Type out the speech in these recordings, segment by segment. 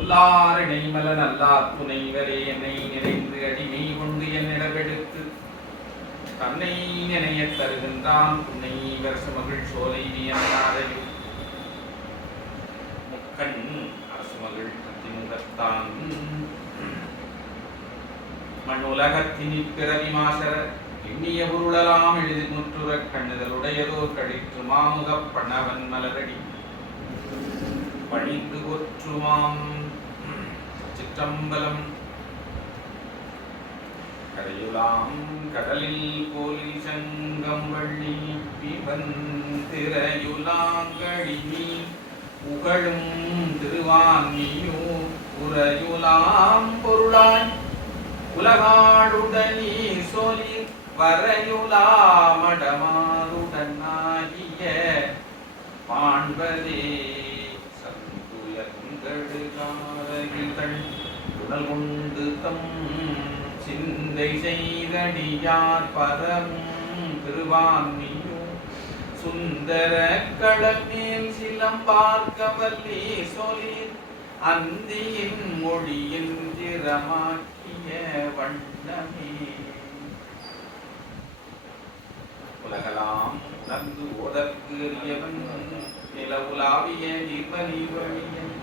பொல்லாறு நெய்மல நல்லார் துணைவரே என்னை நிறைந்து அடிமை கொண்டு என்னிடவெடுத்து தன்னை நினைய தருகின்றான் துணை வருஷ மகிழ் சோலை வியந்தாரையும் முக்கண் அரசு மகிழ் கத்திமுகத்தான் மண்ணுலகத்தினி பிறவி மாசர எண்ணிய பொருளலாம் எழுதி முற்றுற கண்ணுதலுடையதோர் கழிற்று மாமுகப் பண்ணவன் மலரடி பணிந்து ஒற்றுமாம். சிற்றம்பலம். கரையுலாம் கடலில் கோலில் சங்கம் வள்ளி பிபந்திரையுலாங்கடினி புகழும் திருவான்மியூ உரையுலாம் பொருளாய் உலகாடுடனி சொல்லி வரையுலாமடமாருடனாகிய பாண்பதே உடல் கொண்டு தம் சிந்தை செய்தடியார் பரமும் திருவான்மியூ சுந்தர கடமேல் சிலம்பார்க்க வல்லி சொலிர் அந்தியின் மொழியின் திறமாக்கிய வண்ணமே. உலகலாம் உணர்ந்து ஓதற்கு அறியவன் நிலவுலாவிய நிர்வழியன்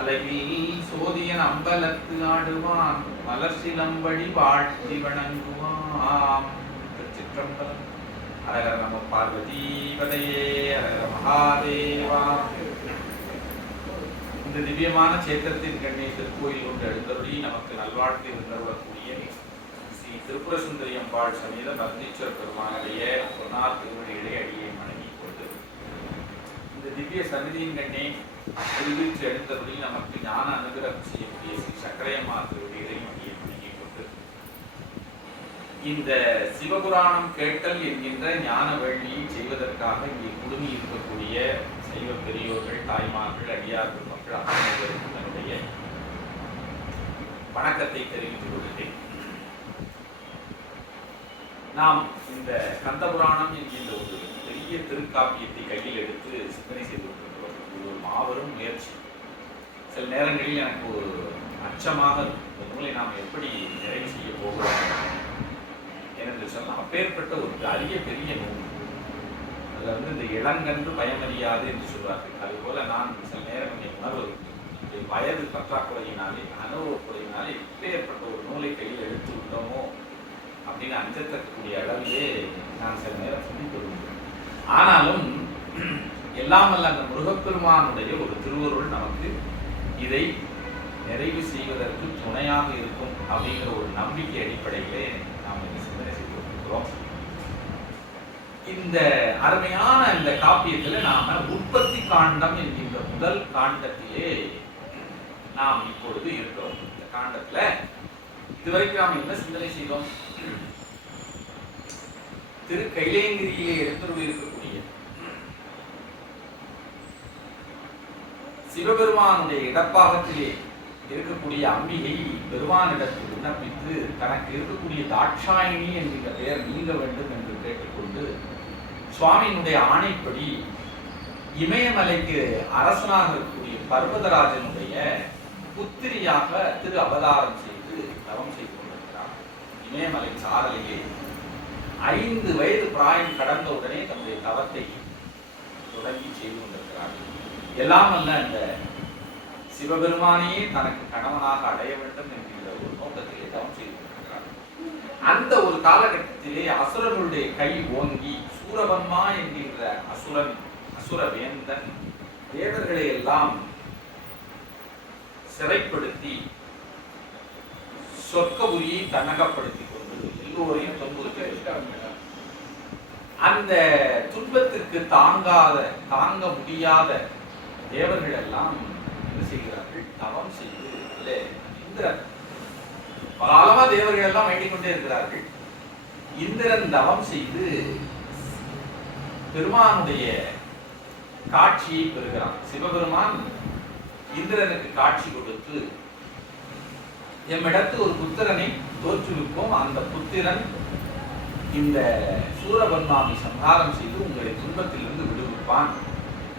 அழகில் சோதியன் அம்பலத்து ஆடுவான் மலர் சிலம்படி வாழ்த்தி வணங்குவான். திருச்சிற்றம்பலம். ஹரஹர நம பார்வதி பதையே, ஹரஹர மகாதேவா. இந்த திவ்யமான சேத்திரத்தின் கண்ணே திருக்கோயில் கொண்டு எழுந்தருளி நமக்கு நல்வாழ்க்கை இருந்தருளக்கூடிய ஸ்ரீ திரிபுர சுந்தரி அம்பாள் சமேத நந்தீஸ்வர பெருமானுடைய பொன்னார் திருவடிகளை அடியை வணங்கிக் கொண்டு இந்த திவ்ய சன்னிதியின் கண்ணே திருவிற்று எழுந்தருளி நமக்கு ஞான அனுகிரகம் செய்யக்கூடிய ஸ்ரீ சக்கரையம்மாள் திருவடிகளை அடியை வணங்கிக் கொண்டு இந்த சிவபுராணம் கேட்டல் என்கின்ற ஞான வேள்வியை செய்வதற்காக இங்கே குடுமி இருக்கக்கூடிய சைவ பெரியோர்கள், தாய்மார்கள், அடியார்கள் மக்கள் அனைவருக்கும் தன்னுடைய வணக்கத்தை தெரிவித்துக் கொள்கிறேன். நாம் இந்த கந்தபுராணம் என்கின்ற ஒரு பெரிய திருக்காப்பியத்தை கையில் எடுத்து சிந்தனை செய்து கொண்டிருக்கிறோம். இது ஒரு மாபெரும் முயற்சி. சில நேரங்களில் எனக்கு ஒரு அச்சமாக இந்த நூலை நாம் எப்படி நிறைவு செய்ய போகிறோம் என்று சொன்னால், அப்பேற்பட்ட ஒரு அரிய பெரிய நூல். அதில் இந்த இளங்கன்று பயமறியாது என்று சொல்வார்கள். அதுபோல நான் சில நேரம் உணர்வு வயது பற்றாக்குறையினாலே, அனுபவக்குறையினாலே இப்பேற்பட்ட ஒரு நூலை கையில் எடுத்து விட்டோமோ அப்படின்னு அஞ்சத்தக்கூடிய அளவிலே நான் சில நேரம் சிந்தித்து வருகிறேன். ஆனாலும் எல்லாம் அல்ல அந்த முருகப்பெருமானுடைய ஒரு திருவருள் நமக்கு இதை நிறைவு செய்வதற்கு துணையாக இருக்கும் அப்படிங்கிற ஒரு நம்பிக்கை அடிப்படையிலே நாம் இதை சிந்தனை செய்து கொண்டிருக்கிறோம். இந்த அருமையான இந்த காப்பியத்தில் நாம உற்பத்தி காண்டம் என்கின்ற முதல் காண்டத்திலே நாம் இப்பொழுது இருக்கிறோம். இந்த காண்டத்துல இதுவரைக்கும் நாம் என்ன சிந்தனை செய்தோம்? திரு கைலேங்கிரியிலே எழுந்தருளி இருக்கக்கூடிய சிவபெருமானுடைய இடப்பாகத்திலே இருக்கக்கூடிய அம்பிகை பெருமானிடத்தில் விண்ணப்பித்து தனக்கு இருக்கக்கூடிய தாட்சாயினி என்கின்ற பெயர் நீங்க வேண்டும் என்று கேட்டுக்கொண்டு சுவாமியினுடைய ஆணைப்படி இமயமலைக்கு அரசனாக இருக்கக்கூடிய பர்வதராஜனுடைய புத்திரியாக திரு அவதாரம் செய்து தவம் செய்து கொண்டிருக்கிறார். இமயமலை சாரலையே 5 வயது பிராயம் கடந்த உடனே தன்னுடைய தவத்தை தொடங்கி செய்து கொண்டிருக்கிறார். எல்லாம் அல்ல அந்த சிவபெருமானையே தனக்கு கணவனாக அடைய வேண்டும் என்கின்ற ஒரு நோக்கத்திலே தவம் செய்து கொண்டிருக்கிறார். அந்த ஒரு காலகட்டத்திலே அசுரனுடைய கை ஓங்கி சூரபன்மா என்கின்ற அசுர வேந்தன் தேவர்களை எல்லாம் சிறைப்படுத்தி சொர்க்கபுரியை தன்னகப்படுத்திக் கொண்டு எல்லோரையும் துன்புறுத்தி அந்த துன்பத்திற்கு தாங்க முடியாத தேவர்கள் எல்லாம் என்ன செய்கிறார்கள்? தவம் செய்து இந்திரன் பலமா தேவர்கள் எல்லாம் வேண்டிக் கொண்டே இருக்கிறார்கள். இந்திரன் தவம் செய்து பெருமானுடைய காட்சியை பெறுகிறான். சிவபெருமான் இந்திரனுக்கு காட்சி கொடுத்து, எம்மிடத்து ஒரு புத்திரனை தோற்றுவிப்போம், அந்த புத்திரன் இந்த சூரபன்மாவை சம்ஹாரம் செய்து உங்களை துன்பத்திலிருந்து விடுவிப்பான்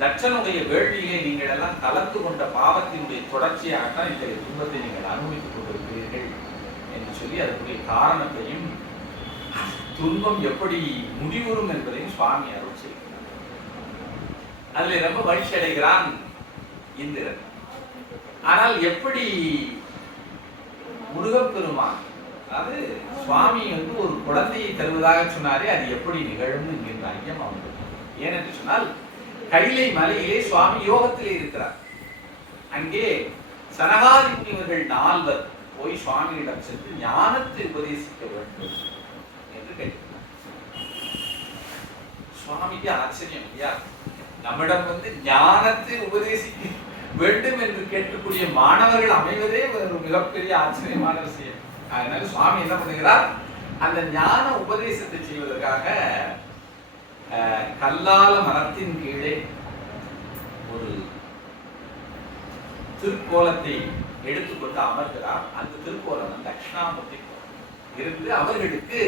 தட்சனுடைய வேள்வியிலே நீங்கள் எல்லாம் கலந்து கொண்ட பாவத்தினுடைய தொடர்ச்சியாகத்தான் இந்த துன்பத்தை நீங்கள் அனுபவித்துக் கொண்டிருக்கிறீர்கள் என்று சொல்லி அதற்குரிய காரணத்தையும் துன்பம் எப்படி முடிவுறும் என்பதையும் சுவாமி அருள் செய்கிறார். அதுல ரொம்ப மகிழ்ச்சி அடைகிறான் இந்திரன். ஆனால் எப்படி முருகப்பெருமான், அதாவது சுவாமி ஒரு குழந்தையை தருவதாக சொன்னாரே, அது எப்படி நிகழும் என்கின்ற ஐயம் அவனுக்கு. ஏனென்று சொன்னால் கைலை மலையிலே சுவாமி யோகத்திலே இருக்கிறார். அங்கே சனகாதி முனிவர்கள் 4 போய் சுவாமியிடம் சென்று ஞானத்தை உபதேசிக்க வேண்டும் என்று கேட்கிறார். சுவாமிக்கு ஆச்சரியம், ஐயா நம்மிடம் ஞானத்தை உபதேசிக்க வேண்டும் என்று கேட்கக்கூடிய மாணவர்கள் அமைவதே ஒரு மிகப்பெரிய ஆச்சரியமான விஷயம். அதனால சுவாமி என்ன பண்ணுகிறார், அந்த ஞான உபதேசத்தை செய்வதற்காக கல்லால மரத்தின் கீழே ஒரு திருக்கோலத்தை எடுத்துக்கொண்டு அமர்கிறார். அந்த திருக்கோலம் தட்சிணாமூர்த்தி இருந்து அவர்களுக்கு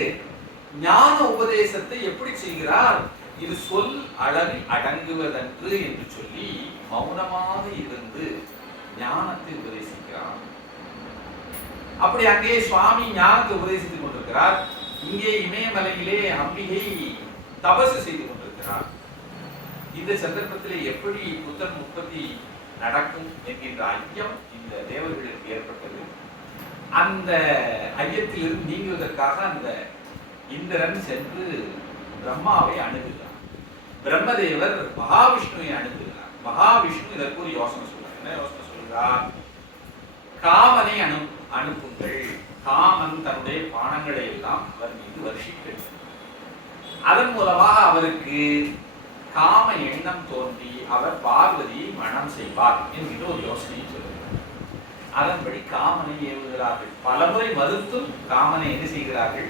ஞான உபதேசத்தை எப்படி செய்கிறார், இது சொல் அளவில் அடங்குவதன்று என்று சொல்லி மௌனமாக இருந்து ஞானத்தை உபதேசிக்கிறார். அப்படி அங்கே சுவாமி ஞானத்தை உபதேசித்துக் கொண்டிருக்கிறார். இங்கே இமயமலையிலே அம்பிகை தபசு செய்து கொண்டிருக்கிறார். இந்த சந்தர்ப்பத்திலே எப்படி புத்தன் உற்பத்தி நடக்கும் என்கின்ற ஐயம் இந்த தேவர்களுக்கு ஏற்பட்டது. அந்த ஐயத்திலிருந்து நீங்குவதற்காக அந்த இந்திரன் சென்று பிரம்மாவை அணுகுகிறார். பிரம்மதேவர் மகாவிஷ்ணுவை அணுகுகிறார். மகாவிஷ்ணு இதற்கு ஒரு யோசனை சொல்றார். என்ன யோசனை சொல்கிறார், காமனை அனுப்புங்கள். காமன் தன்னுடைய பானங்களை எல்லாம் அவர் மீது வருஷிக்கிறார். அதன் மூலமாக அவருக்கு காம எண்ணம் தோன்றி அவர் பார்வதியை மணம் செய்வார் என்கிற ஒரு யோசனையை சொல்கிறார். அதன்படி காமனை ஏவுகிறார்கள். பலமுறை மறுத்தும் காமனை என்ன செய்கிறார்கள்,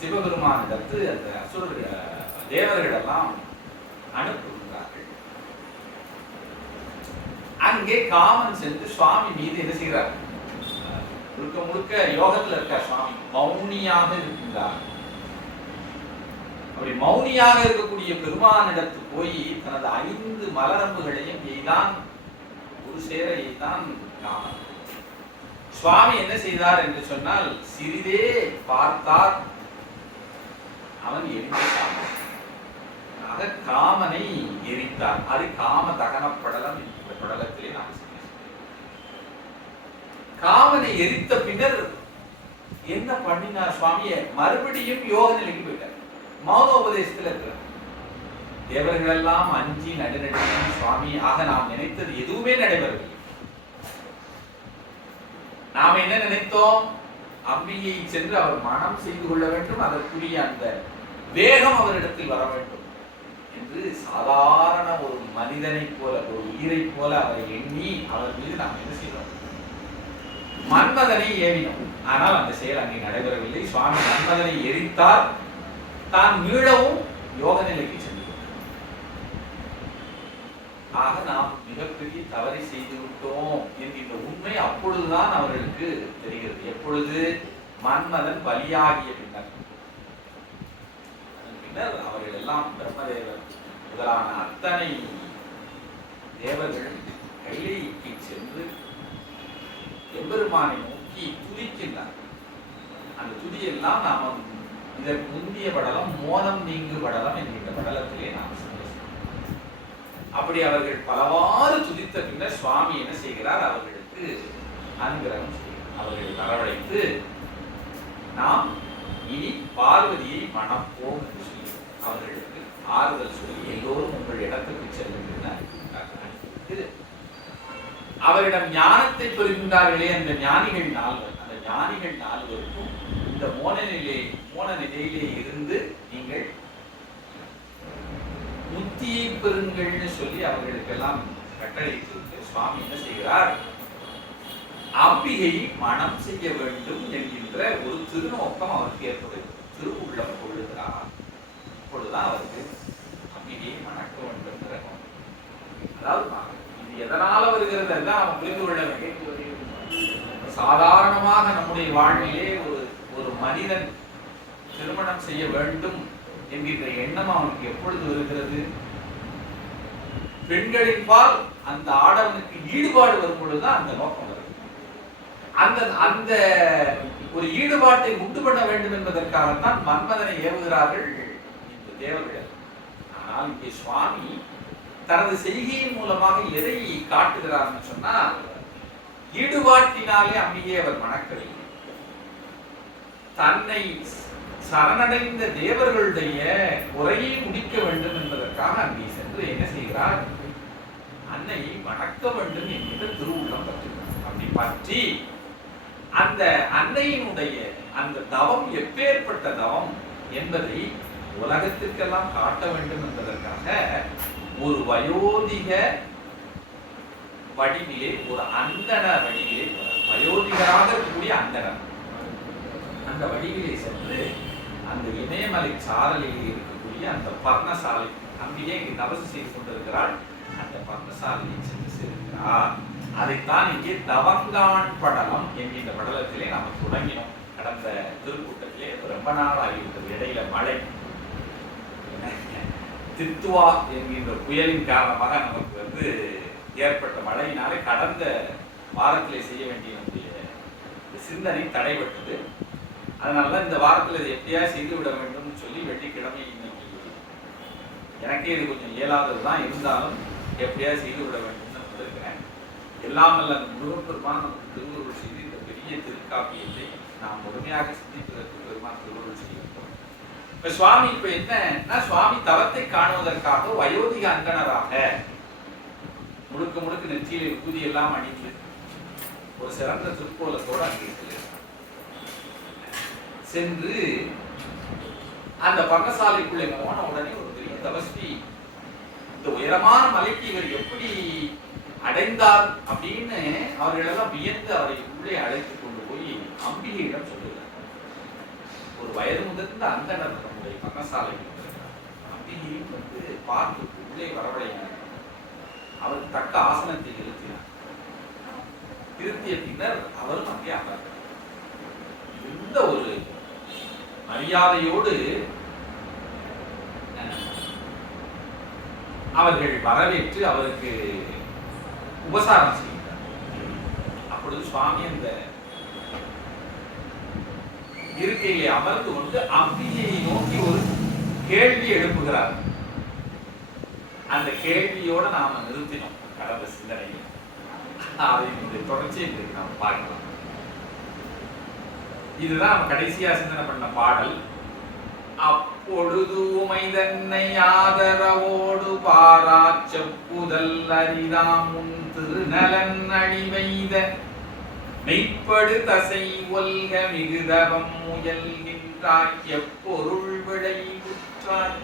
சிவபெருமானிடத்து அந்த அசுரர்கள் தேவர்கள் எல்லாம் அனுப்புகிறார்கள். அங்கே காமன் சென்று சுவாமி மீது என்ன செய்கிறார், முழுக்க முழுக்க யோகத்தில் இருக்கார் சுவாமி, மௌனியாக இருக்கின்றார். அப்படி மௌனியாக இருக்கக்கூடிய பெருமானிடத்து போய் தனது 5 மலரம்புகளையும் எய்தான், ஒரு சேர எய்தான் காமன். சுவாமி என்ன செய்தார் என்று சொன்னால், சிறிதே பார்த்தார் அவன் எரிந்தார். காமனை எரித்தார். அது காம தகன படலம். இந்த படலத்திலே நாம் காமனை எரித்த பின்னர் என்ன பண்ணினார் சுவாமியை, மறுபடியும் யோக நிலைக்கு போயிட்டார். மௌனோபதேசத்தில் இருக்கிறார். தேவர்கள் எல்லாம் அஞ்சி நடுநடுங்கின சுவாமி. ஆக நாம் நினைத்தது எதுவுமே நடைபெறவில்லை. நாம் என்ன நினைத்தோம், அம்பியை சென்று அவர் மனம் செய்து கொள்ள வேண்டும், அதற்குரிய அந்த வேகம் அவரிடத்தில் வர வேண்டும் என்று சாதாரண ஒரு மனிதனை போல, ஒரு உயிரை போல அவரை எண்ணி அவர் மீது நாம் என்ன செய்தோம், மன்மதனை ஏவினோம். ஆனால் அந்த செயல் அங்கே நடைபெறவில்லை. சுவாமி மன்மதனை எரித்தார், தான் மீளவும் யோக நிலைக்கு சென்று. ஆக நாம் மிகப்பெரிய தவறை செய்து விட்டோம் என்கின்ற உண்மை அப்பொழுதுதான் அவர்களுக்கு தெரிகிறது. எப்பொழுது, மன்மதன் பலியாகிய பின்னர். அதன் பின்னர் அவர்கள் எல்லாம் பிரம்மதேவர் முதலான அத்தனை தேவர்கள் கைலைக்கு சென்று எம்பெருமானை நோக்கி துதிக்கின்றார். அந்த துதியெல்லாம் நாம் இதற்கு முந்திய படலம் மோனம் நீங்கு படலம் என்கின்ற படலத்திலே நாம் அப்படி அவர்கள் பலவாறு துதித்த பின்னர் சுவாமி என்ன செய்கிறார், அவர்களுக்கு அனுகிரகம் செய்கிறார். அவர்களை வரவழைத்து நாம் இனி பார்வதியை மணப்போம் என்று சொல்லி அவர்களுக்கு ஆறுதல் சொல்லி எல்லோரும் உங்கள் இடத்துக்கு செல்லுங்கள். அவரிடம் ஞானத்தை பெறுகின்றார்களே அந்த ஞானிகள் 4, அந்த ஞானிகள் 4 இந்த மோன நிலையிலே இருந்து நீங்கள் முத்தியை பெறுங்கள்னு சொல்லி அவர்களுக்கெல்லாம் கட்டளையிட்டு சுவாமி என்ன செய்கிறார், அம்பிகை மனம் செய்ய வேண்டும் என்கின்ற ஒரு திருநோக்கம் அவருக்கு ஏற்படுகிறது. திருவுள்ளம் கொள்ளுகிறார். அப்பொழுதுதான் அவருக்கு அம்பிகையை மணக்க வேண்டும். அதாவது இது எதனால வருகிறது எல்லாம் நம்ம புரிந்து கொள்ள வேண்டிய. சாதாரணமாக நம்முடைய வாழ்விலே ஒரு மனிதன் திருமணம் செய்ய வேண்டும் என்கின்ற எண்ணம் அவனுக்கு எப்பொழுது வருகிறது, பெண்களின் பால் அந்த ஆடவனுக்கு ஈடுபாடு வரும் பொழுதுதான் அந்த நோக்கம் வருது. அந்த அந்த ஒரு ஈடுபாட்டை உண்டு பண்ண வேண்டும் என்பதற்காகத்தான் மன்மதனை ஏவுகிறார்கள் இந்த தேவர்கள். ஆனால் இங்கே சுவாமி தனது செய்கையின் மூலமாக எதை காட்டுகிறார்னு சொன்னா, ஈடுபாட்டினாலே அம்பிகை அவர் மணக்கவில்லை. தன்னை சரணடைந்த தேவர்களுடைய குறையை முடிக்க வேண்டும் என்பதற்காக அங்கே சென்று என்ன செய்கிறார், அன்னையை வணக்க வேண்டும் என்கிற திருவுள்ளம் பற்றுகிறார். அப்படி பற்றி அந்த அன்னையினுடைய அந்த தவம் எப்பேற்பட்ட தவம் என்பதை உலகத்திற்கெல்லாம் காட்ட வேண்டும் என்பதற்காக ஒரு வயோதிக வடிவிலே, ஒரு அந்தண வடிவிலே, வயோதிகராக இருக்கக்கூடிய அந்தணர் அந்த வடிவிலே சென்று அந்த இமயமலை சாரலில் இருக்கக்கூடிய அந்த பர்ணசாலை, அம்பிகை இங்கே தபசு செய்து கொண்டிருக்கிறாள், அந்த பர்ணசாலையை சென்று சேர்க்கிறார். அதைத்தான் இங்கே தவங்கான் படலம் என்கின்ற படலத்திலே நாம் தொடங்கினோம். கடந்த திருக்கூட்டத்திலே ரொம்ப நாள் ஆகிவிட்டது. இடையில மழை தித்துவா என்கின்ற புயலின் காரணமாக நமக்கு ஏற்பட்ட மழையினாலே கடந்த வாரத்திலே செய்ய வேண்டிய சிந்தனை தடைபட்டது. அதனாலதான் இந்த வாரத்தில் இதை எப்படியா செய்து விட வேண்டும் சொல்லி வெள்ளிக்கிழமை இன்னைக்கு எனக்கே இது கொஞ்சம் இயலாததுதான், இருந்தாலும் எப்படியா செய்து விட வேண்டும் வந்திருக்கிறேன். எல்லாம் அல்ல அந்த முருகப்பெருமான் நமக்கு திருவுருள் செய்து இந்த பெரிய திருக்காப்பியத்தை நாம் முழுமையாக சிந்திப்பதற்கு பெருமான் திருவுருள் செய்கின்றோம். இப்ப சுவாமி இப்ப என்னன்னா, சுவாமி தவத்தை காணுவதற்காக வயோதிக அந்தணராக முழுக்க முழுக்க நெற்றியில விபூதி எல்லாம் அணிந்து ஒரு சிறந்த திருக்கோலத்தோடு அங்கே சென்று அந்த பர்ணசாலைக்குள்ளே போன உடனே ஒரு பெரிய தபஸ்வி, இந்த உயரமான மலைக்கு இவர் எப்படி அடைந்தார் அப்படின்னு அவர்களெல்லாம் வியந்து அவரை உள்ளே அழைத்து கொண்டு போய் அம்பிகையிடம் சொல்லுகிறார். ஒரு வயது முதிர்ந்த அந்தணர் நம்முடைய பர்ணசாலை அம்பிகையும் பார்த்து உள்ளே வரவழைத்தார். அவர் தக்க ஆசனத்தை இருத்தினார். இருத்திய பின்னர் அவரும் அங்கே அமர்ந்தார். இந்த ஒரு மரியாதையோடு அவர்கள் வரவேற்று அவருக்கு உபசாரம் செய்கிறார். அப்பொழுது சுவாமி அந்த இருக்கையிலே அமர்ந்து கொண்டு அம்பிகையை நோக்கி ஒரு கேள்வி எழுப்புகிறார். அந்த கேள்வியோட நாம நிறுத்தினோம் கடந்த சிந்தனையில். அதை இந்த தொடர்ச்சியை நாம் பார்க்கலாம். இதுதான் நம்ம கடைசியா சிந்தனை பண்ண பாடல். அப்பொழுது உமைதன்னை ஆதரவோடு பாராச்சப்புதல் அரிதாம் உன் திருநலன் அடிவைத மெய்ப்படு தசை ஒல்க மிகுதவம் முயல்கின்றாய் எப்பொருள் விளைவுற்றாய்.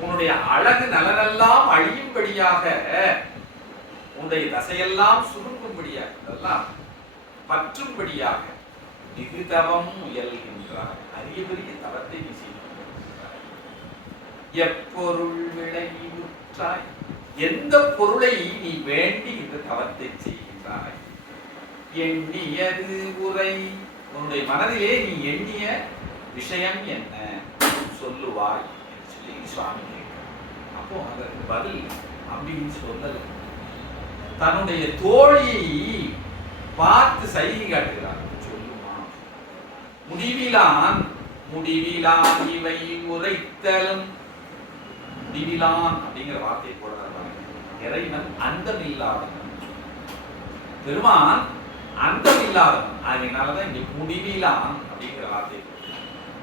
உன்னுடைய அழகு நலனெல்லாம் அழியும்படியாக, உன்னுடைய தசையெல்லாம் சுருங்கும்படியாக, அதெல்லாம் பற்றும்படியாக மிகுதவம் முயல்கின்றாய். அரிய பெரிய தவத்தை நீ செய்கின்றாய். எப்பொருள் விளைவுற்றாய், எந்த பொருளை நீ வேண்டி இந்த தவத்தை செய்கின்றாய். எண்ணியது உரை, உன்னுடைய மனதிலே நீ எண்ணிய விஷயம் என்ன சொல்லுவாய் என்று சொல்லி சுவாமி கேட்கிறார். அப்போ அதற்கு பதில் அம்பியின் சொல்லல, தன்னுடைய தோழியை பார்த்து சைகை காட்டுகிறார். சொல்லுமா முடிவிலான் முடிவிலான் இவை உரைத்தலும். முடிவிலான் அப்படிங்கிற வார்த்தையை போடுறாங்க. இறைவன் அந்தமில்லாதவன், பெருமான் அந்தமில்லாதவன். அதனாலதான் இங்க முடிவிலான் அப்படிங்கிற வார்த்தை.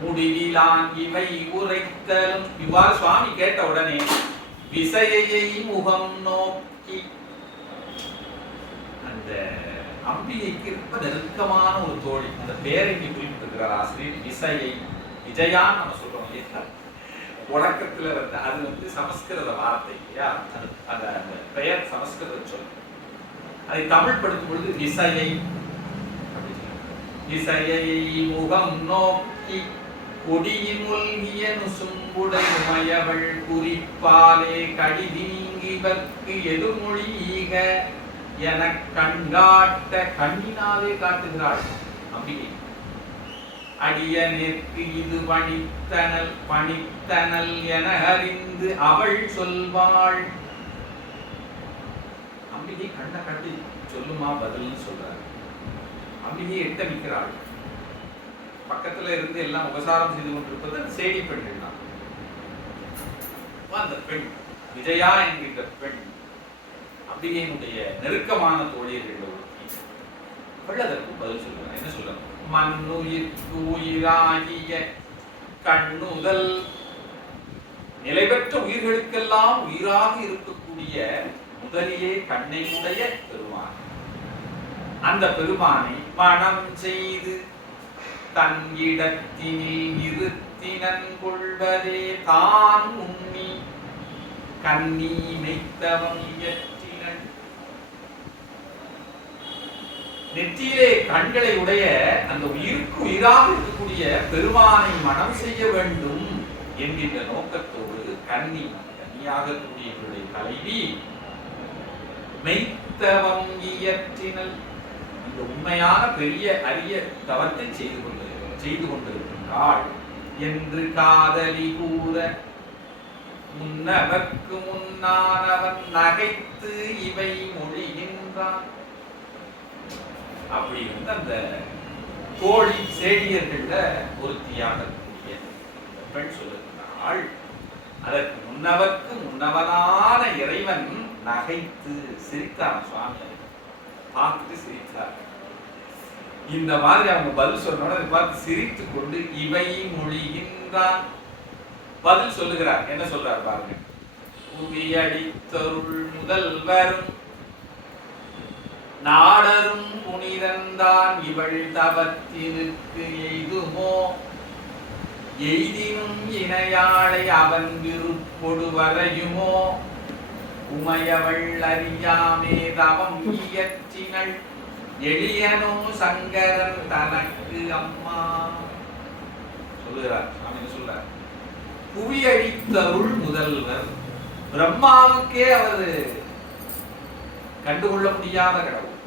முடிவிலான் இவை உரைத்தலும். இவ்வாறு சுவாமி கேட்ட உடனே விசையை முகம் நோக்கி, அந்த அம்பிகைக்கு ரொம்ப நெருக்கமான ஒரு தோழி, அந்த பேரை இங்கே குறிப்பிட்டிருக்கிறார் ஆசிரியர். விசையை, விஜயான்னு நம்ம சொல்றோம் இல்லையா, உலக்கத்துல அது சமஸ்கிருத வார்த்தை இல்லையா, அந்த பெயர் சமஸ்கிருத சொல். அதை தமிழ் படுத்தும் பொழுது விசையை, விசையை முகம் நோக்கி கொடியின் மூழ்கிய நுசும்புடை மயவள் குறிப்பாலே கடிதி நீங்கிவர்க்கு எதுமொழிக என கண்காட்ட, கண்ணினாலே காட்டுகிறாள் அம்பிகை. அடியனிற்கு இது பணித்தனல் பணித்தனல் என அறிந்து அவள் சொல்வாள். அம்பிகை கண்ணை கட்டி சொல்லுமா பதில்னு சொல்றாரு. அம்பிகை எட்ட நிற்கிறாள். பக்கத்துல இருந்து எல்லாம் உபசாரம் செய்து கொண்டிருப்பது சேடி பெண்கள் தான். அந்த பெண் விஜயா என்கின்ற பெண் அம்பிகையினுடைய நெருக்கமான தோழியர்கள் ஒருத்தி. அதற்கு பதில் சொல்றாங்க. என்ன சொல்றாங்க? மண்ணுயிர்க்கு உயிராகிய கண்ணுதல், நிலை பெற்ற உயிர்களுக்கெல்லாம் உயிராக இருக்கக்கூடிய முதலியே கண்ணை உடைய பெருமான். அந்த பெருமானை மனம் செய்து தங்கிடத்தினில் இருத்தினன் கொள்வதே தான் உண்ணி கண்ணி மெய்த்தவம் இயற்றினன். நெற்றியிலே கண்களை உடைய அந்த உயிருக்கு உயிராக இருக்கக்கூடிய பெருமானை மனம் செய்ய வேண்டும் என்கின்ற நோக்கத்தோடு கன்னியாக கூடியவருடைய தலைவி மெய்த்தவம் இயற்றினல், இந்த உண்மையான பெரிய அரிய தவத்தை செய்து கொண்டிருக்கின்றாள் என்று காதலி கூற முன்னவர்க்கு முன்னானவன் நகைத்து இவை மொழிகின்றான். அப்படி வந்து அந்த தோழி சேடியர்கள ஒருத்தியாக கூடிய பெண் சொல்லுகிறாள். அதற்கு முன்னவர்க்கு முன்னவனான இறைவன் நகைத்து சிரித்தான். சுவாமி பார்த்துட்டு சிரித்தார். இந்த மாதிரி அவங்க பதில் சொன்னோட பார்த்து சிரித்து கொண்டு இவை மொழிகின்றான் பதில் சொல்லுகிறார். என்ன சொல்றார் பாருங்க. புவியடித்தருள் முதல்வரும் நாடரும் புனிதந்தான் இவள் தவத்தினுக்கு எய்துமோ எய்தினும் இணையாளை அவன் விருப்பொடு வரையுமோ உமையவள் அறியாமே தவம் இயற்றினள் எளியனோ சங்கரன் தனக்கு அம்மா. சொல்லுகிறார். சொல்றார். புவியடித்தருள் முதல்வர், பிரம்மாவுக்கே அவர் கண்டுகொள்ள முடியாத கடவுள்.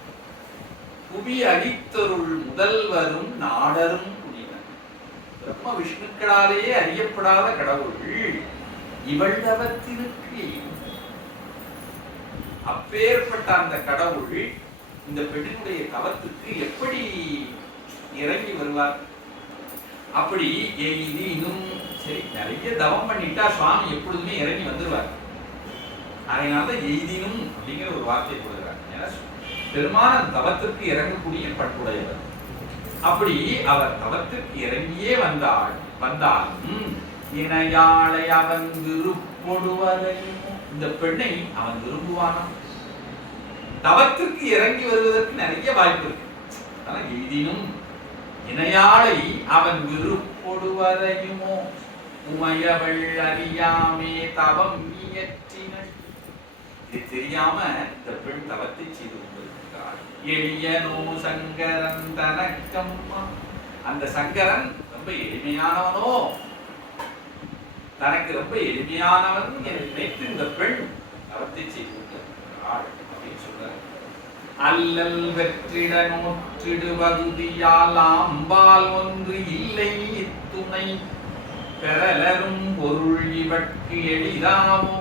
புவி அடித்தருள் முதல்வரும் நாடரும் புனிதன், பிரம்ம விஷ்ணுக்களாலேயே அறியப்படாத கடவுள் இவள் தவத்திற்கு. அப்பேற்பட்ட அந்த கடவுள் இந்த பெண்ணினுடைய தவத்துக்கு எப்படி இறங்கி வருவார்? அப்படி இன்னும் சரி, நிறைய தவம் பண்ணிட்டா சுவாமி எப்பொழுதுமே இறங்கி வந்துருவார். அதனால எய்தினும் அப்படிங்கிற ஒரு வார்த்தை கொடுக்கிறார். ஏன்னா பெருமான தவத்திற்கு இறங்கக்கூடிய பண்புடையவர். அப்படி அவர் தவத்திற்கு இறங்கியே வந்தாலும் இணையாளை அவன் விருப்பொடுவதையும், இந்த பெண்ணை அவன் விரும்புவானா? தவத்திற்கு இறங்கி வருவதற்கு நிறைய வாய்ப்பு இருக்கு. அதனால எய்தினும் இணையாளை அவன் விருப்பொடுவதையுமோ உமையவள் அறியாமே தவம் இயற்றினள். இது தெரியாம இந்த பெண் தவத்தை செய்து கொண்டிருக்கிறாள். எளியனோ சங்கரன் தனக்கம்மா, அந்த சங்கரன் ரொம்ப எளிமையானவனோ, தனக்கு ரொம்ப எளிமையானவன் நினைத்து இந்த பெண் தவத்தை செய்து கொண்டிருக்கிறாள் அப்படின்னு சொல்றார். அல்லல் வெற்றிட நோற்றிடுவதுதியால் அம்பால் ஒன்று இல்லை துணை பெறலரும் பொருள் இவற்கு எளிதாமோ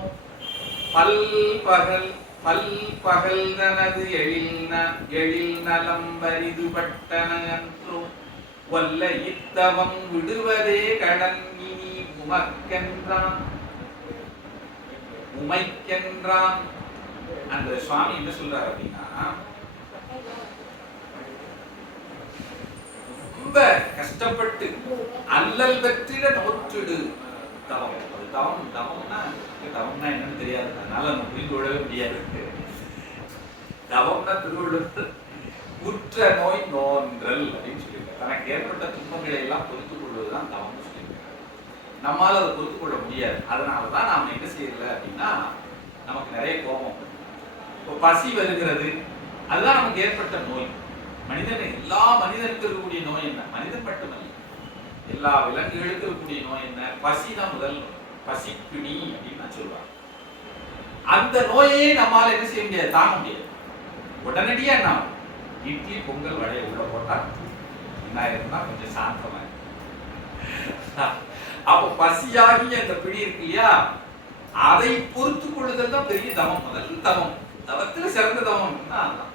பல்பகல் தனது எழில் நலம் வரிதுபட்டனோ வல்ல இத்தவம் விடுவதே கடன் இனி உமைக்கென்றான். அந்த சுவாமி என்ன சொல்றாரு அப்படின்னா, ரொம்ப கஷ்டப்பட்டு அல்லல் வெற்றிட நோற்றிடு தவம். அது தவம்னா என்னன்னு தெரியாது, அதனால நம்ம புரிந்து கொள்ளவே முடியாது. தவம்னா திருவள்ளுவர் உற்ற நோய் நோன்றல் அப்படின்னு சொல்லியிருக்காரு. தனக்கு ஏற்பட்ட துன்பங்களை எல்லாம் பொறுத்துக் கொள்வதுதான் தவம்னு சொல்லியிருக்காரு. நம்மால் அதை பொறுத்துக் கொள்ள முடியாது. அதனாலதான் நாம என்ன செய்யல அப்படின்னா, நமக்கு நிறைய கோபம், இப்போ பசி வருகிறது, அதுதான் நமக்கு ஏற்பட்ட நோய். எல்லா மனிதனுக்கு இருக்கக்கூடிய நோய் என்ன? மனிதன் மட்டுமல்ல, எல்லா விலங்குகளுக்கு இருக்கக்கூடிய நோய் என்ன? பசி தான் முதல் நோய். பசி பிணி அப்படின்னு நான் சொல்லுவாங்க. அந்த நோயை நம்மால என்ன செய்ய முடியாது, தாங்க முடியாது. உடனடியா என்ன, இட்லி பொங்கல் வடைய உள்ள போட்டா என்ன இருந்தா கொஞ்சம் சாந்தமா. அப்ப பசியாகி அந்த பிடி இருக்கு இல்லையா, அதை பொறுத்து கொள்ளுதல் தான் பெரிய தவம். முதல் தவம் தவத்துல சிறந்த தவம் அதுதான்.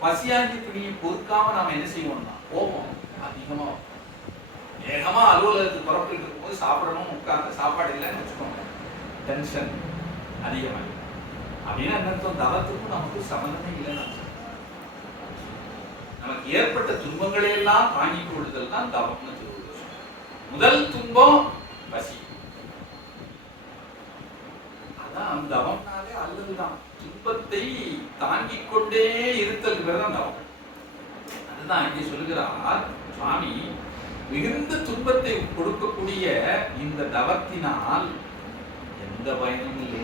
பசியாகி பிடியை பொறுக்காம நாம என்ன செய்வோம்னா கோபம் அதிகமா வேகமா அலுவலகத்துக்கு புறப்பட்டு இருக்கும்போது சாப்பிடணும், உட்கார்ந்து சாப்பாடு இல்லைன்னு வச்சுக்கோங்க, டென்ஷன் அதிகமாக அப்படின்னா என்ன அர்த்தம்? தவத்துக்கும் நமக்கு சம்பந்தமே இல்லைன்னு. நமக்கு ஏற்பட்ட துன்பங்களை எல்லாம் தாங்கிக் கொள்ளுதல் தான் தவம்னு சொல்லுவது. முதல் துன்பம் பசி, அதான் தவம்னாலே அல்லதுதான். துன்பத்தை தாங்கிக் கொண்டே இருத்தல் தான் தவம். அதுதான் இங்கே சொல்லுகிறார் சுவாமி, மிகுந்த துன்பத்தை கொடுக்கக்கூடிய இந்த தவத்தினால் எந்த பயனும் இல்லை.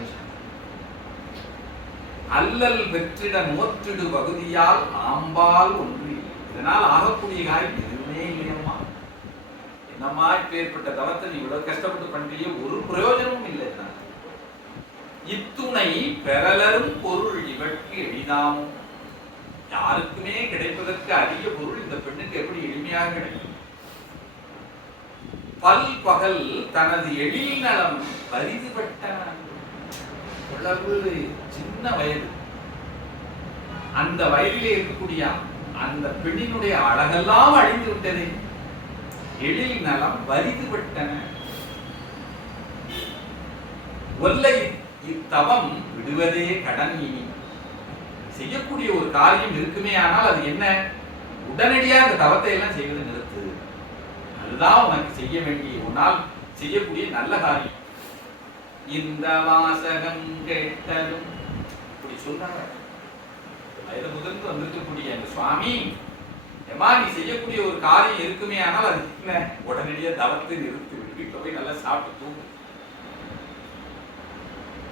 அல்லல் வெற்றிட நோற்றிடு பகுதியால் ஆம்பால் ஒன்று இல்லை. இதனால் ஆகக்கூடிய காரியம் எதுவுமே இல்லையம்மா. என்னம்மா இப்ப ஏற்பட்ட தவத்தை நீ இவ்வளவு கஷ்டப்பட்டு பண்றிய, ஒரு பிரயோஜனமும் இல்லை. இத்துணை பெறலரும் பொருள் இவற்கு எளிதாமும். யாருக்குமே கிடைப்பதற்கு அதிக பொருள் இந்த பெண்ணுக்கு எப்படி எளிமையாக கிடைக்கும்? பல் பகல் தனது எழில் நலம் பரிதுபட்ட சின்ன வயது, அந்த வயதிலே இருக்கக்கூடிய அந்த பெண்ணினுடைய அழகெல்லாம் அழிந்து விட்டது. எழில் நலம் வரிதுபட்டன. ஒல்லை இத்தவம் விடுவதே கடன். இனி செய்யக்கூடிய ஒரு காரியம் இருக்குமே ஆனால் அது என்ன? உடனடியாக அந்த தவத்தை எல்லாம் செய்வது நிறுத்து. அதுதான் உனக்கு செய்ய வேண்டிய, உன்னால் செய்யக்கூடிய நல்ல காரியம். இந்த வாசகம் கேட்டலும் இப்படி சொல்றாங்க. வயது முதல்ந்து வந்திருக்கக்கூடிய அந்த சுவாமி, ஏமா நீ செய்யக்கூடிய ஒரு காரியம் இருக்குமே ஆனால் அது என்ன? உடனடியாக தவத்தை நிறுத்தி விட்டு வீட்டில் போய் நல்லா சாப்பிட்டு தூங்கு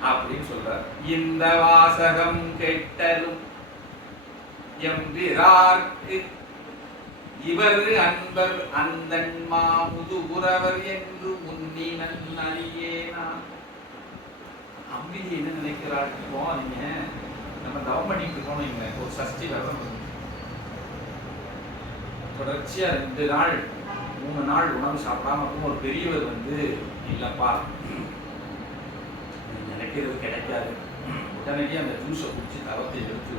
அப்படின்னு சொல்றார். இந்த வாசகம் கேட்டலும் எம்பிரார்க்கு இவர் அன்பர் அந்தன்மா முதுகுறவர் என்று முன்னினன் அறியேனா. அம்பிகை என்ன நினைக்கிறாள்? இப்போ நீங்க நம்ம தவம் பண்ணிட்டு இருக்கோம், இங்க ஒரு சஷ்டி விரதம் தொடர்ச்சியா 2 நாள் 3 நாள் உணவு சாப்பிடாம ஒரு பெரியவர் வந்து, இல்லப்பா நினைக்கிறது கிடைக்காது, உடனடியே அந்த ஜூஸை குடிச்சு தவத்தை எடுத்து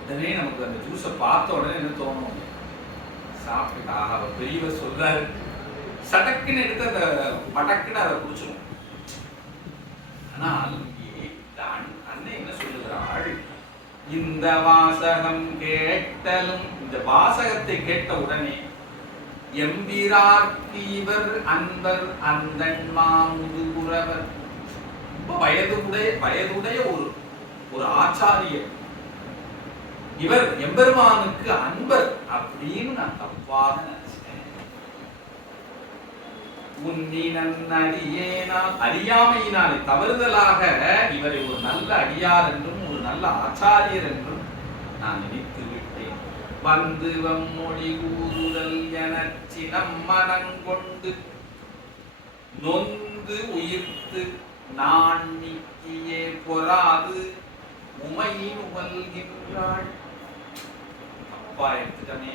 உடனே நமக்கு அந்த ஜூஸை பார்த்த உடனே என்ன தோணும்? சாப்பிட்டுட்டா அவர் பெரியவர் சொல்றாரு, சடக்குன்னு எடுத்து அந்த மடக்குன்னு அதை குடிச்சிடும். ஆனால் அன்னை என்ன சொல்லுகிறாள்? இந்த வாசகம் கேட்டலும், இந்த வாசகத்தை கேட்ட உடனே எம்பிரார்த்தீவர் அன்பர் அந்தன்மா முதுகுறவர், ரொம்ப வயதுடைய ஒரு ஆச்சாரியர், இவர் எம்பெருமானுக்கு அன்பர் அப்படின்னு நான் தப்பாக நினைச்சேன். அறியாமையினாலே தவறுதலாக இவரை ஒரு நல்ல அடியார் என்றும் ஒரு நல்ல ஆச்சாரியர் என்றும் நான் நினைத்து விட்டேன். வந்து வம்மொழி கூறுதல் என சினம் மனங்கொண்டு நொந்து உயிர்த்து நான் நீக்கியே பொறாது உமை உவல்கின்றாள். அப்பா எடுத்துட்டமே.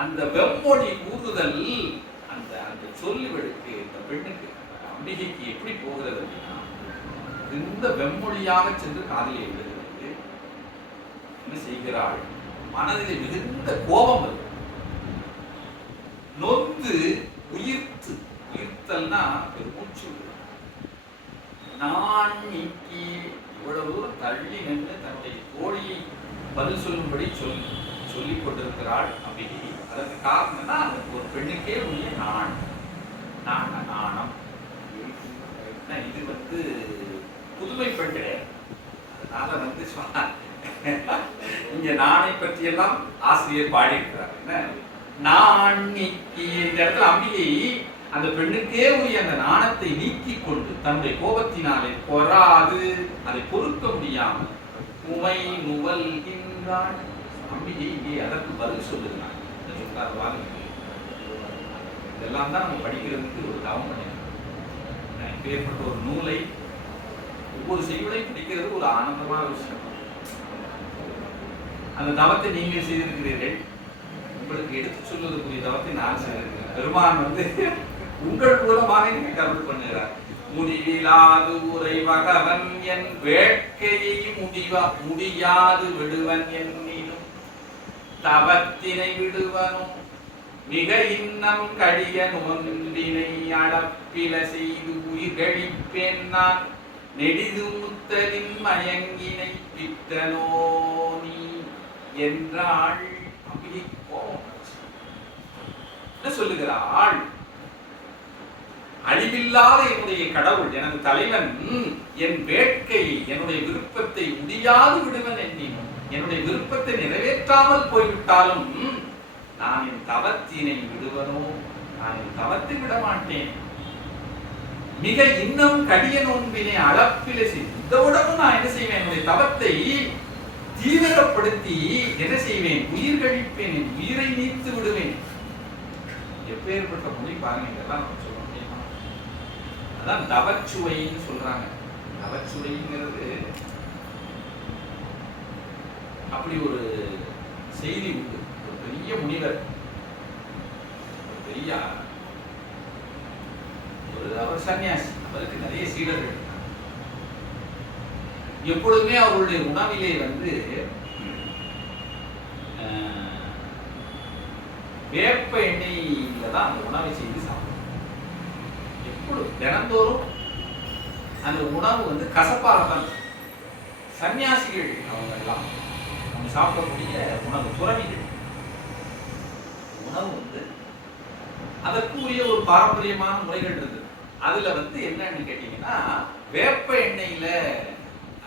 அந்த வெம்மொழி கூறுதல், அந்த அந்த சொல்லிவெடுக்கு இந்த பெண்ணுக்கு அம்பிகைக்கு எப்படி போகிறது அப்படின்னா, இந்த வெம்மொழியாக சென்று காதலியை விடுகிறது. என்ன செய்கிறாள்? மனதில் மிகுந்த கோபம் வருது. நொந்து உயிர்த்து, உயிர்த்தல்னா மூச்சு, நான் நீக்கி இவ்வளவு தூரம் தள்ளி நின்று தன்னுடைய தோழியை பதில் சொல்லும்படி சொல்லிக் கொண்டிருக்கிறாள் அம்பிகை. அதற்கு காரணம் என்ன? அந்த ஒரு பெண்ணுக்கே உரிய நாணம். இது வந்து புதுமை பெண் கிடையாது. அதனால வந்து இங்க நாணை பற்றி எல்லாம் ஆசிரியர் பாடியிருக்கிறார். என்ன நான் நீக்கி, இந்த இடத்துல அம்பிகை அந்த பெண்ணுக்கே உரிய அந்த நாணத்தை நீக்கி கொண்டு தன்னுடைய கோபத்தினாலே பொறாது, அதை பொறுக்க முடியாமல் உமை நுவல்கின்றாள். அம்பிகை இங்கே அதற்கு பதில் சொல்லுகிறார். இதெல்லாம் தான் நம்ம படிக்கிறதுக்கு ஒரு தவம் பண்ணிருக்கோம். ஏற்பட்ட ஒரு நூலை ஒவ்வொரு செய்யுளையும் படிக்கிறது ஒரு ஆனந்தமான விஷயம். அந்த தவத்தை நீங்கள் செய்திருக்கிறீர்கள், உங்களுக்கு எடுத்து சொல்வதற்குரிய தவத்தை நான் செய்திருக்கிறேன். பெருமான் வந்து உங்கள் மூலமாக எனக்கு அருள் பண்ணுகிறார். முடிவிலாது உரை வகவன் என் வேட்கையை முடியாது விடுவன் என்னினும் தவத்தினை விடுவனும் மிக இன்னம் கடிய நோன்பினை அடப்பில செய்து உயிர்கழிப்பேன் நான் நெடிது முத்தலின் மயங்கினை பித்தனோ நீ என்றாள். அப்படி என்ன சொல்லுகிறாள்? அழிவில்லாத என்னுடைய கடவுள் எனது தலைவன் என் வேட்கையை என்னுடைய விருப்பத்தை முடியாது விடுவன் என்னினும் என்னுடைய விருப்பத்தை நிறைவேற்றாமல் போய்விட்டாலும் நான் என் தவத்தினை விடுவனோ, நான் என் தவத்தை விட மாட்டேன். மிக இன்னும் கடிய நோன்பினை அளப்பில செய்தவுடனும் நான் என்ன செய்வேன்? என்னுடைய தவத்தை தீவிரப்படுத்தி என்ன செய்வேன்? உயிர் கழிப்பேன், என் உயிரை நீத்து விடுவேன். எப்பேற்பட்ட மொழி பாருங்க, இதெல்லாம் நம்ம சொல்ல முடியுமா? அதான் தவச்சுவைன்னு சொல்றாங்க. தவச்சுவைங்கிறது அப்படி ஒரு செய்தி உண்டு. ஒரு பெரிய முனிவர், ஒரு பெரிய அவர் சன்னியாசி, அவருக்கு நிறைய சீடர்கள். எப்பொழுதுமே அவருடைய உணவிலே வேப்ப எண்ணெயில தான் அந்த உணவை செய்து சாப்பிடும். எப்பொழுது தினந்தோறும் அந்த உணவு கசப்பாகத்தான். சன்னியாசிகள் அவங்க எல்லாம் அவங்க சாப்பிடக்கூடிய உணவு, துறவிகள் உணவு அதற்குரிய ஒரு பாரம்பரியமான முறைகள் இருக்கு. அதுல என்னன்னு கேட்டீங்கன்னா, வேப்ப எண்ணெயில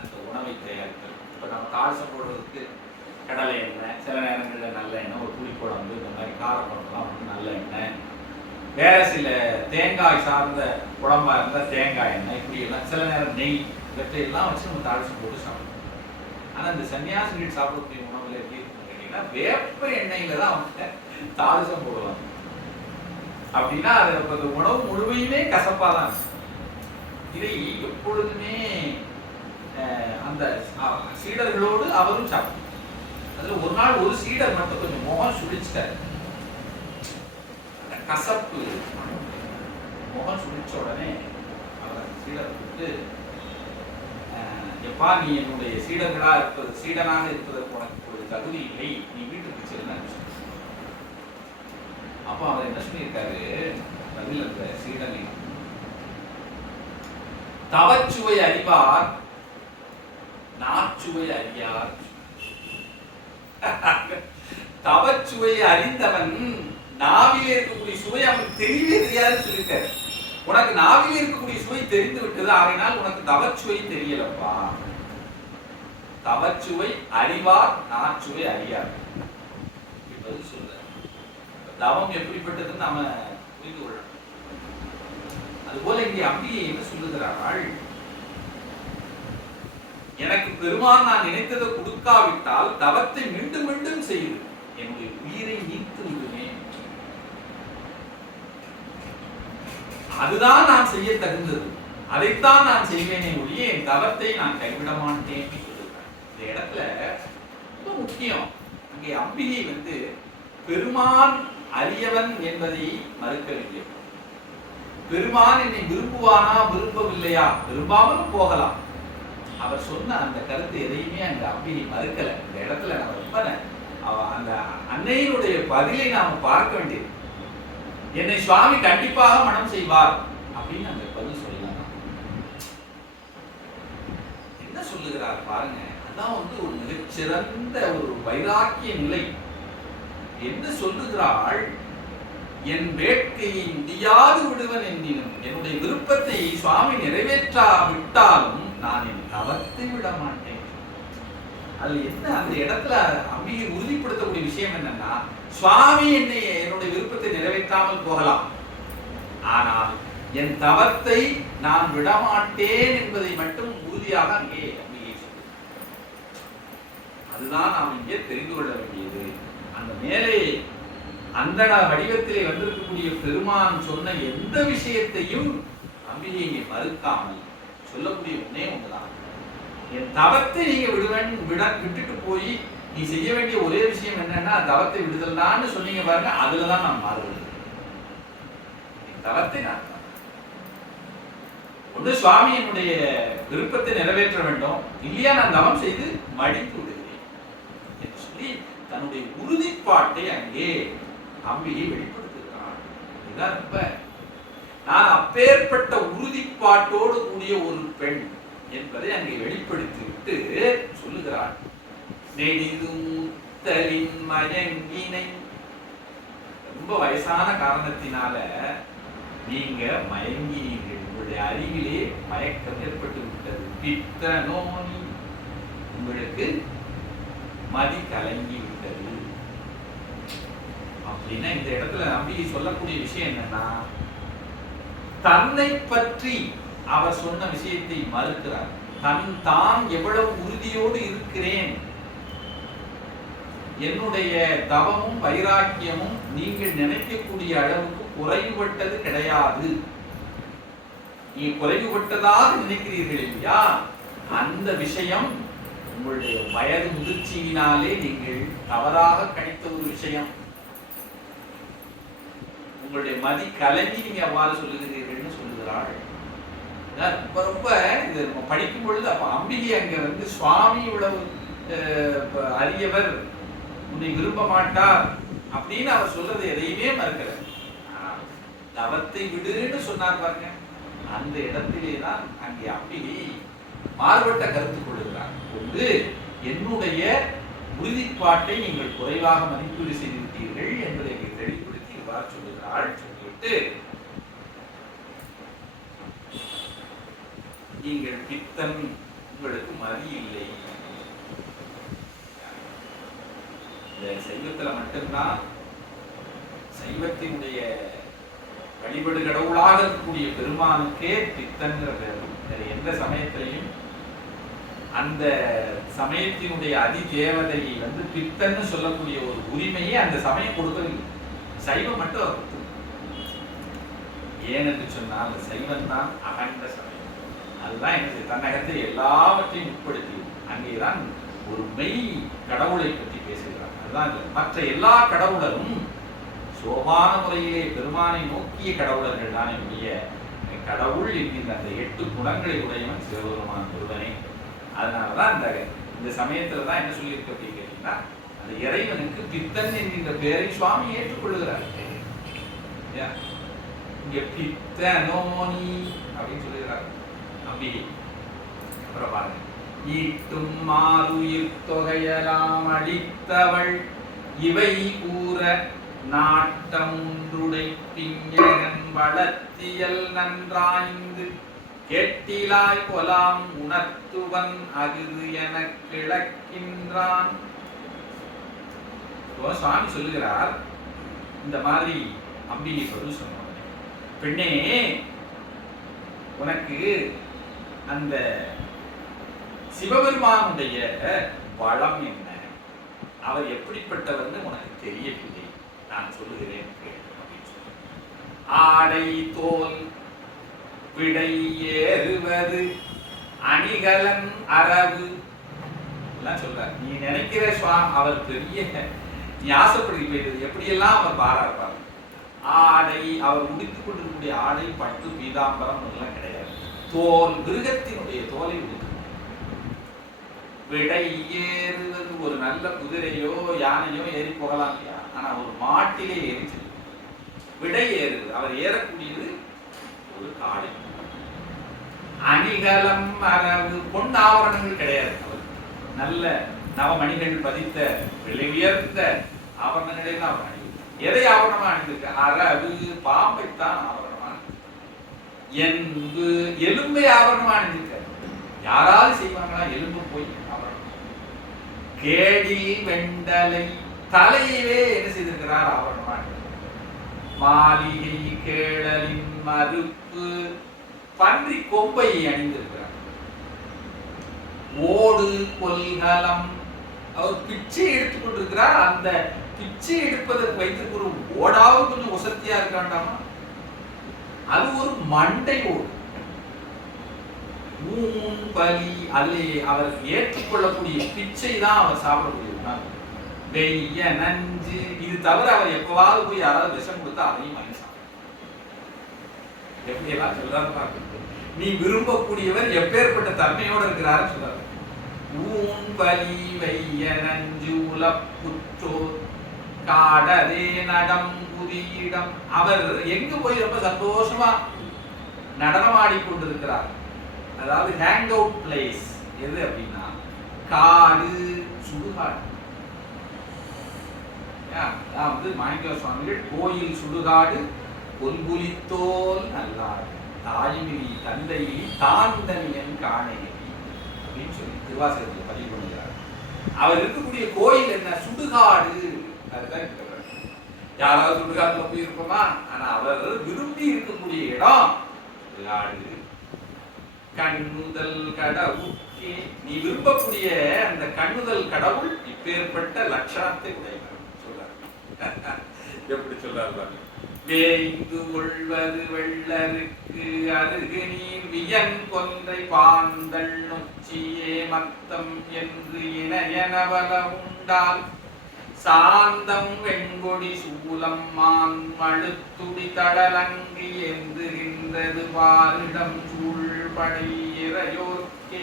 அந்த உணவை தயாரித்தல். இப்ப நம்ம தாழ்சம் போடுறதுக்கு கடலை எண்ணெய், சில நேரங்களில் நல்ல எண்ணெய், ஒரு புளி குழம்பு, இந்த மாதிரி காரக்குழம்புலாம் நல்ல எண்ணெய், வேற சில தேங்காய் சார்ந்த குழம்பா இருந்தால் தேங்காய் எண்ணெய், இப்படி எல்லாம் சில நேரம் நெய், இவற்றையெல்லாம் வச்சு நம்ம தாழ்சம் போட்டு சாப்பிடுவோம். ஆனால் இந்த சன்னியாசிகள் சாப்பிடக்கூடிய உணவுல எப்படி இருக்குன்னு கேட்டீங்கன்னா, வேப்ப எண்ணெயில தான் அவங்க தாழ்சம் போடுவாங்க. அப்படின்னா அது உணவு முழுமையுமே கசப்பா தான். இதை எப்பொழுதுமே அந்த சீடர்களோடு அவரும் சாப்பிடும். அதுல ஒரு நாள் ஒரு சீடர் மட்டும் கொஞ்சம் முகம் சுழிச்சிட்டாரு. கசப்பு முகம் சுழிச்ச உடனே அவர் சீடர் கூப்பிட்டு, எப்பா நீ என்னுடைய சீடனாக இருப்பதற்கு உனக்கு ஒரு தகுதி இல்லை, நீ வீட்டுக்கு செல்லுன்னு. அப்போ அவர் என்ன சொல்லியிருக்காரு பதில்? அந்த சீடனை தவச்சுவை அறிவார் நாச்சுவை அறியார். தவச்சுவை அறிந்தவன் நாவிலே இருக்கக்கூடிய சுவை அவனுக்கு தெரியவே தெரியாதுன்னு சொல்லியிருக்காரு. உனக்கு நாவிலே இருக்கக்கூடிய சுவை தெரிந்து விட்டது, ஆகையினால் உனக்கு தவச்சுவை தெரியலப்பா. தவச்சுவை அறிவார் நாச்சுவை அறியார் என்பது சொல்ற. தவம் எப்படிப்பட்டதுன்னு நாம புரிந்து கொள்ளணும். அதுபோல இங்கே அம்பிகை என்ன சொல்லுகிறாள்? எனக்கு பெருமான் நான் நினைத்ததை கொடுக்காவிட்டால் தவத்தை மீண்டும் மீண்டும் செய்து என்னுடைய உயிரை நீத்து விடுவேன். அதுதான் நான் செய்ய தகுந்தது, அதைத்தான் நான் செய்வேனே ஒழிய என் தவத்தை நான் கைவிட மாட்டேன் சொல்லுகிறேன். இந்த இடத்துல ரொம்ப முக்கியம். அங்கே அம்பிகை பெருமான் அரியவன் என்பதை மறுக்கவில்லை. பெருமான் என்னை விரும்புவானா விரும்பவில்லையா, விரும்பாமலும் போகலாம். அவர் சொன்ன அந்த கருத்து எதையுமே அந்த அம்பிகை மறுக்கல. இந்த இடத்துல நம்ம ரொம்ப அந்த அன்னையினுடைய பதிலை நாம பார்க்க வேண்டியது. என்னை சுவாமி கண்டிப்பாக மனம் செய்வார் அப்படின்னு அந்த பதில் சொல்லலாம். என்ன சொல்லுகிறார் பாருங்க. அதான் ஒரு மிகச்சிறந்த ஒரு வைராக்கிய நிலை. என்ன சொல்லுகிறாள்? என் வேட்கையை முடியாது விடுவன் என்னினும் என்னுடைய விருப்பத்தை சுவாமி நிறைவேற்றாவிட்டாலும் நான் என் தவத்தை விட மாட்டேன். அது என்ன அந்த இடத்துல அம்பிகை உறுதிப்படுத்தக்கூடிய விஷயம் என்னன்னா, சுவாமி என்னுடைய விருப்பத்தை நிறைவேற்றாமல் போகலாம், ஆனால் என் தவத்தை நான் விடமாட்டேன் என்பதை மட்டும் உறுதியாக அங்கே அம்பிகை சொல்லுது. அதுதான் நாம் இங்கே தெரிந்து கொள்ள வேண்டியது. அந்த மேலே அந்தன வடிவத்திலே வந்திருக்கக்கூடிய பெருமான் சொன்ன எந்த விஷயத்தையும் அம்பிகையை மறுக்காமல் சொல்லக்கூடிய ஒன்னே ஒன்றுதான், என் தவத்தை நீங்க விட்டுட்டு போய் நீ செய்ய வேண்டிய ஒரே விஷயம் என்னன்னா தவத்தை விடுதல்தான்னு சொன்னீங்க பாருங்க, அதுலதான் நான் மாறுவது. என் தவத்தை நான் ஒன்று சுவாமி என்னுடைய விருப்பத்தை நிறைவேற்ற வேண்டும், இல்லையா நான் தவம் செய்து மடித்து விடுகிறேன் என்று சொல்லி தன்னுடைய உறுதிப்பாட்டை அங்கே அம்பிகை வெளிப்படுத்துகிறான். இதுதான் ரொம்ப நான் அப்பேற்பட்ட உறுதிப்பாட்டோடு கூடிய ஒரு பெண் என்பதை அங்கே வெளிப்படுத்திவிட்டு சொல்லுகிறாள். நெடிதூத்தலின் மயங்கினை, ரொம்ப வயசான காரணத்தினால நீங்க மயங்கினீர்கள், உங்களுடைய அறிவிலே மயக்கம் ஏற்பட்டு விட்டது. பித்த நோனி, உங்களுக்கு மதி கலங்கி விட்டது. அப்படின்னா இந்த இடத்துல நம்பி சொல்லக்கூடிய விஷயம் என்னன்னா, தன்னை பற்றி அவர் சொன்ன விஷயத்தை மறுக்கிறார். தான் எவ்வளவு உறுதியோடு இருக்கிறேன், என்னுடைய தவமும் வைராக்கியமும் நீங்கள் நினைக்கக்கூடிய அளவுக்கு குறைவுபட்டது கிடையாது. நீ குறைவுபட்டதாக நினைக்கிறீர்கள் இல்லையா, அந்த விஷயம் உங்களுடைய வயது முதிர்ச்சியினாலே நீங்கள் தவறாக கணித்த ஒரு விஷயம். உங்களுடைய மதி கலங்கி நீங்க அவ்வாறு சொல்லுகிறீர்கள்னு சொல்லுகிறாள். ரொம்ப ரொம்ப இது நம்ம படிக்கும் பொழுது அப்ப அம்பிகை அங்க சுவாமி இவ்வளவு அரியவர், உன்னை விரும்ப மாட்டார் அப்படின்னு அவர் சொல்றது எதையுமே மறுக்கல. தவத்தை விடுன்னு சொன்னார் பாருங்க, அந்த இடத்திலே தான் அங்கே அம்பிகை மாறுபட்ட கருத்து கொள்ளுகிறார். ஒன்று, என்னுடைய உறுதிப்பாட்டை நீங்கள் குறைவாக மதிப்பீடு செய்துவிட்டீர்கள் என்பதை தெளிவுபடுத்தி இவ்வாறு சொல்லுகிறாள். சொல்லிவிட்டு, நீங்கள் பித்தன், உங்களுக்கு மதி இல்லை. இந்த சைவத்துல மட்டும்தான், சைவத்தினுடைய வழிபடு கடவுளாக இருக்கக்கூடிய பெருமானுக்கே பித்தன்கிற பேர். வேற எந்த சமயத்திலையும் அந்த சமயத்தினுடைய அதி தேவதையை பித்தன்னு சொல்லக்கூடிய ஒரு உரிமையை அந்த சமயம் கொடுக்கவில்லை. சைவம் மட்டும் ஏனென்று சொன்னால், அந்த சைவம் தான் அகண்ட சமயம். அதுதான் எனக்கு தன்னகத்தை எல்லாவற்றையும் உட்படுத்தி அங்கேதான் ஒரு மெய் கடவுளை பற்றி பேசுகிறார். அதுதான் மற்ற எல்லா கடவுளரும் சோபான முறையிலே பெருமானை நோக்கிய கடவுளர்கள் தான். என்னுடைய கடவுள் என்கின்ற அந்த 8 குணங்களை உடையவன் சிவபெருமான் ஒருவனே. அதனாலதான் இந்த சமயத்துல தான் என்ன சொல்லியிருக்கு அப்படின்னு கேட்டீங்கன்னா, அந்த இறைவனுக்கு பித்தன் என்கின்ற பெயரை சுவாமி ஏற்றுக்கொள்ளுகிறார். இங்க பித்தனோனி அப்படின்னு சொல்லுகிறார் அம்பிகை. அப்புறம் பாருங்க, ஈட்டும் மாறுயிர் தொகையலாம் அளித்தவள் இவை கூற நாட்டமுன்றுடை பிஞகன் வளர்த்தியல் நன்றாய்ந்து கேட்டிலாய் கொலாம் உணர்த்துவன் அகுது என கிழக்கின்றான். சுவாமி சொல்லுகிறார், இந்த மாதிரி அம்பிகை பதில் சொன்ன பெண்ணே, உனக்கு அந்த சிவபெருமானுடைய வளம் என்ன, அவர் எப்படிப்பட்டவர்னு உனக்கு தெரியவில்லை, நான் சொல்லுகிறேன். ஆடை தோல் விடை ஏறுவது அணிகலன் அரவு எல்லாம் சொல்ற. நீ நினைக்கிற அவர் பெரிய நீ ஆசைப்படி போயிட்டது எப்படியெல்லாம் அவர் பாராட்டுவார். ஆடை, அவர் உடுத்திக் கொண்டிருக்கக்கூடிய ஆடை பட்டு பீதாம்பரம் எல்லாம் கிடையாது. தோல், மிருகத்தினுடைய தோலை உடுத்து. விடை ஏறுவது, ஒரு நல்ல குதிரையோ யானையோ ஏறி போகலாம் இல்லையா, ஆனா ஒரு மாட்டிலே ஏறிச்சு. விடை ஏறுவது, அவர் ஏறக்கூடியது ஒரு காளை. அணிகலம் அரவு, பொன் ஆவரணங்கள் கிடையாது. அவர் நல்ல நவமணிகள் பதித்த விலை உயர்ந்த ஆபரணங்களே தான் அவர் அணிவு. எதை ஆவரணமா அணிந்திருக்க? அரவு, பாம்பைத்தான் ஆவரணமா. என்பு, எலும்பை ஆவரணமா அணிந்திருக்க. யாராவது செய்வாங்களா? எலும்பு போய் ஆவரணம். கேடி வெண்டலை, தலையவே என்ன செய்திருக்கிறார்? ஆவரணமா. மாளிகை கேளலின் மறுப்பு, பன்றி கொம்பை அணிந்திருக்கிறார். ஓடு கொல்கலம், அவர் பிச்சை எடுத்துக் கொண்டிருக்கிறார். அந்த பிச்சை எடுப்பதற்கு வைத்திருக்க ஒரு ஓடாவது கொஞ்சம் வசதியா இருக்காண்டாமா, அது ஒரு மண்டை ஓடு. ஊன் பலி, அல்லே அவர் ஏற்றுக்கொள்ளக்கூடிய பிச்சை தான் அவர் சாப்பிடக்கூடிய உணவு. வெய்ய நஞ்சு, இது தவிர அவர் எப்பவாவது போய் யாராவது விஷம் கொடுத்தா அதையும் வாங்கி சாப்பிடும். எப்படி எல்லாம் சொல்றாரு பாருங்க. நீ விரும்பக்கூடியவர் எப்பேற்பட்ட தன்மையோடு இருக்கிறார் சொல்றாரு. ஊன் பலி வைய நஞ்சு உலப்புற்றோர் காடதே நடம் புதியிடம். அவர் எங்கு போய் ரொம்ப சந்தோஷமா நடனமாடி கொண்டிருக்கிறார். அதாவது ஹேங் அவுட் பிளேஸ் எது அப்படின்னா காடு, சுடுகாடு. மாணிக்க சுவாமிகள் கோயில் சுடுகாடு பொன்புலித்தோல் நல்லாடு தாய்மிரி தந்தை தாந்தனியன் காணேரி அப்படின்னு சொல்லி திருவாசகத்தில் பதிவு பண்ணுகிறார். அவர் இருக்கக்கூடிய கோயில் என்ன? சுடுகாடு. அதுதான் யாராவது சுடுகாட்டுல போய் இருப்போமா? ஆனா அவர் விரும்பி இருக்கக்கூடிய இடம் சுடுகாடு. கண்ணுதல் கடவுளுக்கே, நீ விரும்பக்கூடிய அந்த கண்ணுதல் கடவுள் இப்பேற்பட்ட லட்சணத்தை உடையவர் சொல்றார். எப்படி சொல்றாரு? வேய்ந்து கொள்வது வெள்ளருக்கு அருகு நீர் வியன் கொன்றை பாந்தள் நொச்சியே மத்தம் என்று இணையனவல உண்டால் சாந்தம் வெண்கொடி சூலம் மான் மழுத்துடி தடலங்கி எந்துகின்றது வாரிடம் சூழ்படை இறையோர்க்கே.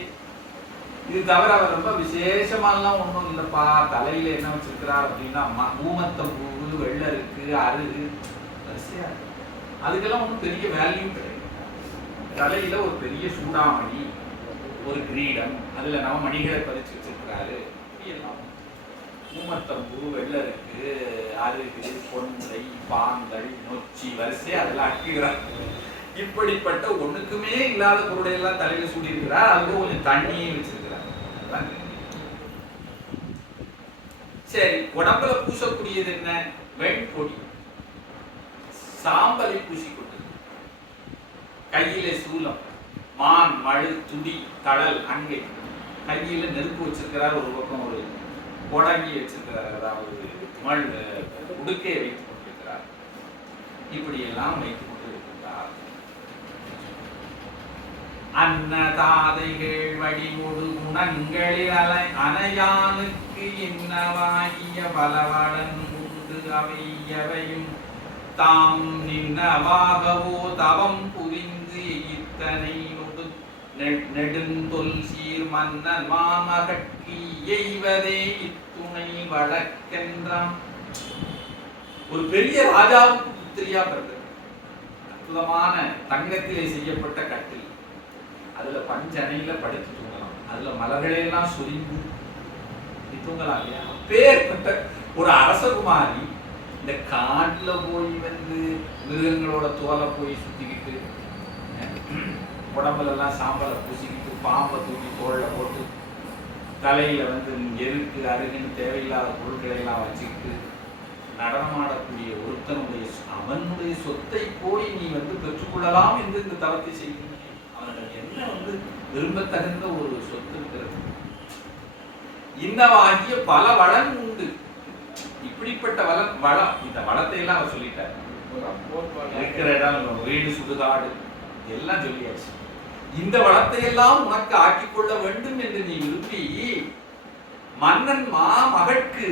இது தவிர அவர் ரொம்ப விசேஷமாலாம் ஒன்றும் இல்லைப்பா. தலையில என்ன வச்சிருக்கிறார் அப்படின்னா ஊமத்தம் பூவு, வெள்ளருக்கு, அருகு, வரிசையா அதுக்கெல்லாம் ஒன்றும் பெரிய வேல்யூ கிடையாது. தலையில ஒரு பெரிய சூடாமணி, ஒரு கிரீடம், அதுல நவ மணிகளை பதிச்சு வச்சிருக்கிறாரு. எல்லாம் ஊமத்தம்பூ, வெள்ளருக்கு, அருகு, பொன்றை, பாந்தள், நொச்சி, வரிசையா அதெல்லாம் அட்டுகிறார். இப்படிப்பட்ட ஒண்ணுக்குமே இல்லாத பொருளை எல்லாம் தலையில சூடி இருக்கிறார். அதுக்கு கொஞ்சம் தண்ணியே வச்சிருக்கிறார். சரி, உடம்புல பூசக்கூடியது என்ன? வெண்பொடி, சாம்பலை பூசிக்கொண்டு, கையில சூலம், மான், மழு, துடி, தடல், அங்கை, கையில நெருப்பு வச்சிருக்கிறார். ஒரு பக்கம் ஒரு கொடங்கி வச்சிருக்கிறார். அதாவது உடுக்கையை வைத்துக் கொண்டிருக்கிறார். இப்படி எல்லாம் வைத்துக் கொண்டிருக்கிறார். அன்னதாதைகள் வடிவொடு குணங்களில் அனையானுக்கு இன்னவாகிய பலவடன் உண்டு அவையவையும் தாம் நின்னவாகவோ தவம் புரிந்து இத்தனை நெடுந்தொல் சீர் மன்னன் மாமகட்கி எய்வதே இத்துணை வழக்கென்றான். ஒரு பெரிய ராஜாவுக்கு புத்திரியா பிறந்தது. அற்புதமான தங்கத்திலே செய்யப்பட்ட கட்டில், அதுல பஞ்சனையில படுத்து தூங்கலாம். அதுல மலர்களெல்லாம் சுரிந்து தூங்கலாம் இல்லையா? அப்பேற்பட்ட ஒரு அரசகுமாரி இந்த காட்டுல போய் வந்து மிருகங்களோட தோலை போய் சுத்திக்கிட்டு, உடம்புல எல்லாம் சாம்பலை பூசிக்கிட்டு, பாம்பை தூக்கி தோல்ல போட்டு, தலையில வந்து எருக்கு அருகுன்னு தேவையில்லாத பொருட்களை எல்லாம் வச்சுக்கிட்டு நடனமாடக்கூடிய ஒருத்தனுடைய அவனுடைய சொத்தை போய் நீ வந்து பெற்றுக்கொள்ளலாம் என்று இந்த தவத்தை செய்கிறீங்க. அவனிடம் என்ன வந்து விரும்பத்தகுந்த ஒரு சொத்து இருக்கிறது? இன்னவாகிய பல வளம் உண்டு. இப்படிப்பட்ட வளம், இந்த வளத்தை எல்லாம் அவர் சொல்லிட்டார். இருக்கிற இடம், வீடு, சுடுகாடு எல்லாம் சொல்லியாச்சு. இந்த வளத்தை எல்லாம் உனக்கு ஆக்கிக் கொள்ள வேண்டும் என்று நீ விரும்பி மன்னன் மகட்கு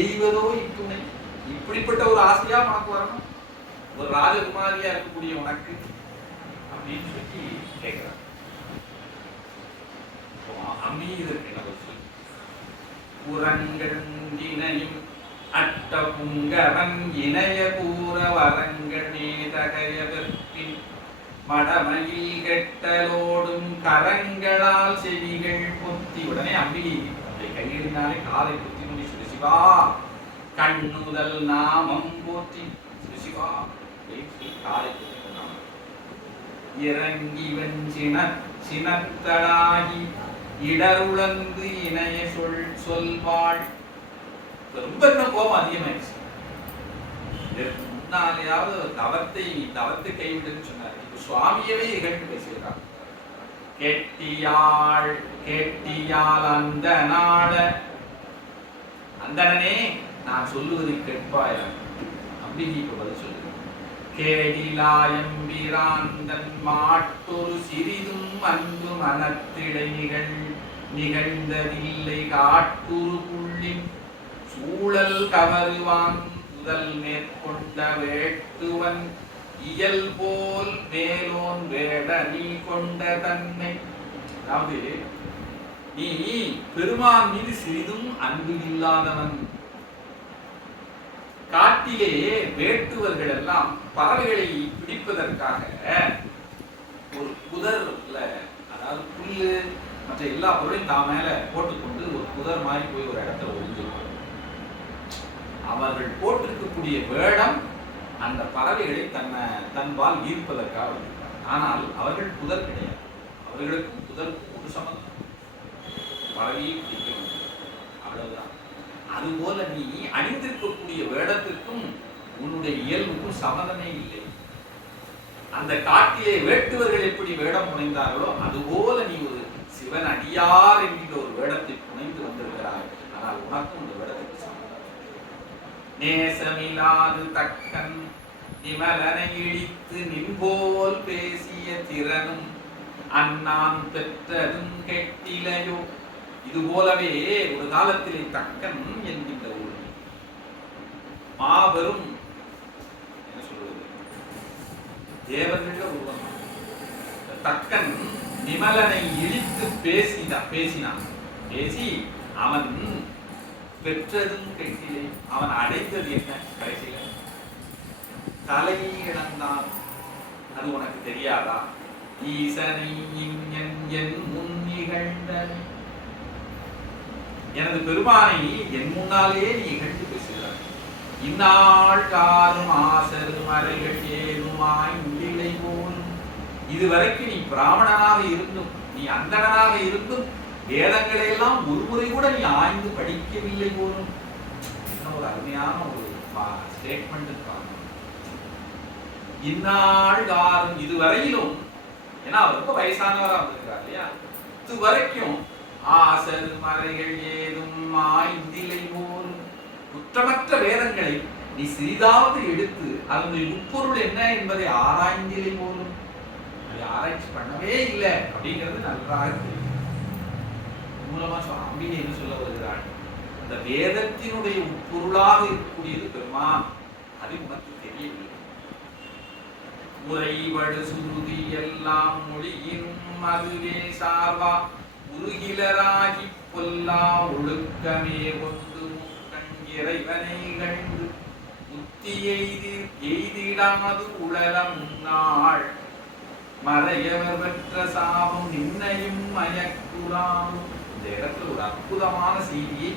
எய்வதோ இத்துணை. இப்படிப்பட்ட ஒரு ஆசையா உனக்கு வரணும், ஒரு ராஜகுமாரியா இருக்கக்கூடிய உனக்கு அப்படின்னு சொல்லி கேட்கிறார். அமீதற்கு புறங்கண்டினையும் அட்ட புங்கவன் இணைய கூற வரங்கள் மேதகைய வெற்பின் மடமையில் கெட்டலோடும் கரங்களால் செவிகள் பொத்தி. உடனே அம்பிகை அந்த கையினாலே காலை பொத்தி கொண்டு சிவசிவா கண்ணுதல் நாமம் போற்றி சிவசிவா காலை பொத்தி கொண்டான். இறங்கி சினத்தடாகி இடருளந்து இணைய சொல்வாள். ரொம்ப இன்னும் கோபம் அதிகமாயிடுச்சு. முன்னாலேயாவது தவத்தை கைவிடுன்னு சொன்னார். இப்ப சுவாமியவே இகழ்ந்து பேசுகிறார். கேட்டியால் அந்த நாட அந்தனே நான் சொல்லுவதை கேட்பாயா அப்படின்னு இப்ப பதில் சொல்லுங்க. கேடிலாயம்பிராந்தன் மாட்டொரு சிறிதும் அன்பு மனத்திடை நிகழ்ந்ததில்லை காட்டுரு புள்ளின் சூழல் கவருவான் முதல் மேற்கொண்ட வேட்டுவன் இயல் போல் மேலோன் வேட நீ கொண்ட தன்னை. அதாவது நீ பெருமான் மீது சிறிதும் அன்பு இல்லாதவன். காட்டிலே வேட்டுவர்கள் எல்லாம் பறவைகளை பிடிப்பதற்காக ஒரு புதர்ல, அதாவது புல்லு மற்ற எல்லா பொருளையும் தான் மேல போட்டுக்கொண்டு ஒரு புதர் மாதிரி போய் ஒரு இடத்துல ஒளிஞ்சிருக்கும். அவர்கள் போட்டிருக்கக்கூடிய வேடம் அந்த பறவைகளை தன்பால் ஈர்ப்பதற்காக. ஆனால் அவர்கள் புதர் கிடையாது. அவர்களுக்கும் புதருக்கும் ஒரு சம்பந்தம். பறவையை பிடிக்கும், அவ்வளவுதான். அதுபோல நீ அணிந்திருக்கக்கூடிய வேடத்திற்கும் உன்னுடைய இயல்புக்கும் சம்மதமே இல்லை. அந்த காட்டிலே வேட்டுவர்கள் எப்படி வேடம் புனைந்தார்களோ அதுபோல நீ ஒரு சிவன் அடியார் என்கின்ற ஒரு வேடத்தை புனைந்து வந்திருக்கிறாய். ஆனால் உனக்கும் இந்த வேடத்துக்கு சம்மதம். நேசமில்லாது தக்கன் நிமலனை இழித்து நின்போல் பேசிய திறனும் அண்ணான் பெற்றதும் கெட்டிலையோ. இது போலவே ஒரு காலத்திலே தக்கன் என்கின்ற ஒரு மாபெரும் என்ன சொல்வது தேவர்கள உருவம். தக்கன் நிமலனை இழித்து பேசினான். பேசி அவன் பெற்றதும் கெட்டிலை. அவன் அடைந்தது என்ன? கடைசியில தலையை இழந்தான். அது உனக்கு தெரியாதா? ஈசனை என் முன் நிகழ்ந்தன். எனது பெருமானை என் முன்னாலே நீ இகழ்ந்து பேசுகிறாய். இந்நாள் காரும் ஆசரு மறைகள் ஏதுமாய் உள்ளிலை போலும். இதுவரைக்கும் நீ பிராமணனாக இருந்தும், நீ அந்தணனாக இருந்தும் வேதங்களை எல்லாம் ஒரு முறை கூட நீ ஆய்ந்து படிக்கவில்லை போலும். என்ன ஒரு அருமையான ஒரு ஸ்டேட்மெண்ட். இந்நாள் காரும், இதுவரையிலும், ஏன்னா அவர் ரொம்ப வயசானவராக இருக்கிறார் இல்லையா, இதுவரைக்கும் ஆசரு மறைகள் ஏதும் ஆய்ந்திலை போலும். குற்றமற்ற வேதங்களை நீ சிறிதாவது எடுத்து அதனுடைய உட்பொருள் என்ன என்பதை ஆராய்ந்திலை போலும். அதை ஆராய்ச்சி பண்ணவே இல்லை அப்படிங்கிறது நன்றாக தெரியும். மூலமா சுவாமி என்ன சொல்ல வருகிறார்? அந்த வேதத்தினுடைய உட்பொருளாக இருக்கக்கூடியது பெருமான், அது உனக்கு தெரியவில்லை. உரைவடு சுருதி எல்லாம் மொழியினும் அதுவே சார்வா உருகிலராகி பொல்லா ஒழுக்கமே கொண்டு முக்கண் இறைவனை கண்டு புத்தி எய்திடாது உளல முன்னாள் மறையவர் பெற்ற சாபம் நின்னையும் மயக்குறாம். இந்த இடத்துல ஒரு அற்புதமான செய்தியை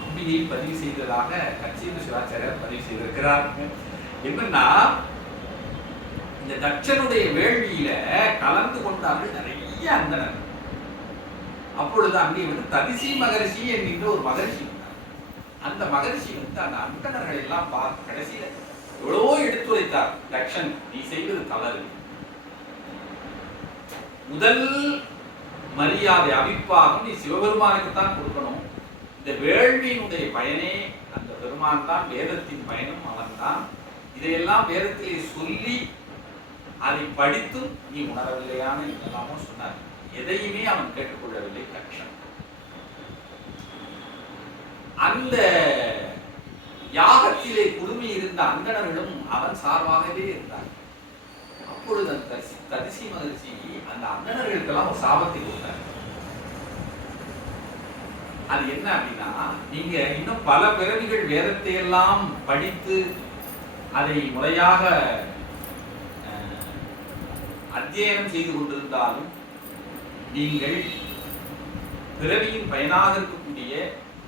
அம்பிகை பதிவு செய்ததாக கச்சேரி சிவாச்சாரியார் பதிவு செய்திருக்கிறார். என்னன்னா, இந்த தட்சனுடைய வேள்வியில கலந்து கொண்டார்கள் நிறைய அந்தணர்கள். அப்பொழுது அங்கே ததிசி மகரிஷி என்கின்ற ஒரு மகரிஷி இருந்தார். அந்த மகரிஷி அந்த அந்தணர்கள் எல்லாம் பார்த்து கடைசியில எவ்வளவோ எடுத்துரைத்தார். தட்சன், நீ செய்வது தவறு. முதல் மரியாதை அவிப்பாகம் நீ சிவபெருமானுக்குத்தான் கொடுக்கணும். இந்த வேள்வியினுடைய பயனே அந்த பெருமான் தான், வேதத்தின் பயனும் அவன் தான். இதையெல்லாம் வேதத்திலே சொல்லி அதை படித்தும் நீ உணரவில்லையான எல்லாமோ சொன்னார். எதையுமே அவன் கேட்டுக்கொள்ளவில்லை தட்சன். அந்த யாகத்திலே குழுமி இருந்த அந்தணர்களும் அவன் சார்பாகவே இருந்தார். அப்பொழுது அந்த ததிசி மகிழ்ச்சி அந்த அந்தணர்களுக்கெல்லாம் ஒரு சாபத்தை கொடுத்தார். அது என்ன அப்படின்னா, நீங்க இன்னும் பல பிறவிகள் வேதத்தை எல்லாம் படித்து அதை முறையாக அத்தியனம் செய்து கொண்டிருந்தாலும் நீங்கள் பிறவியின் பயனாக இருக்கக்கூடிய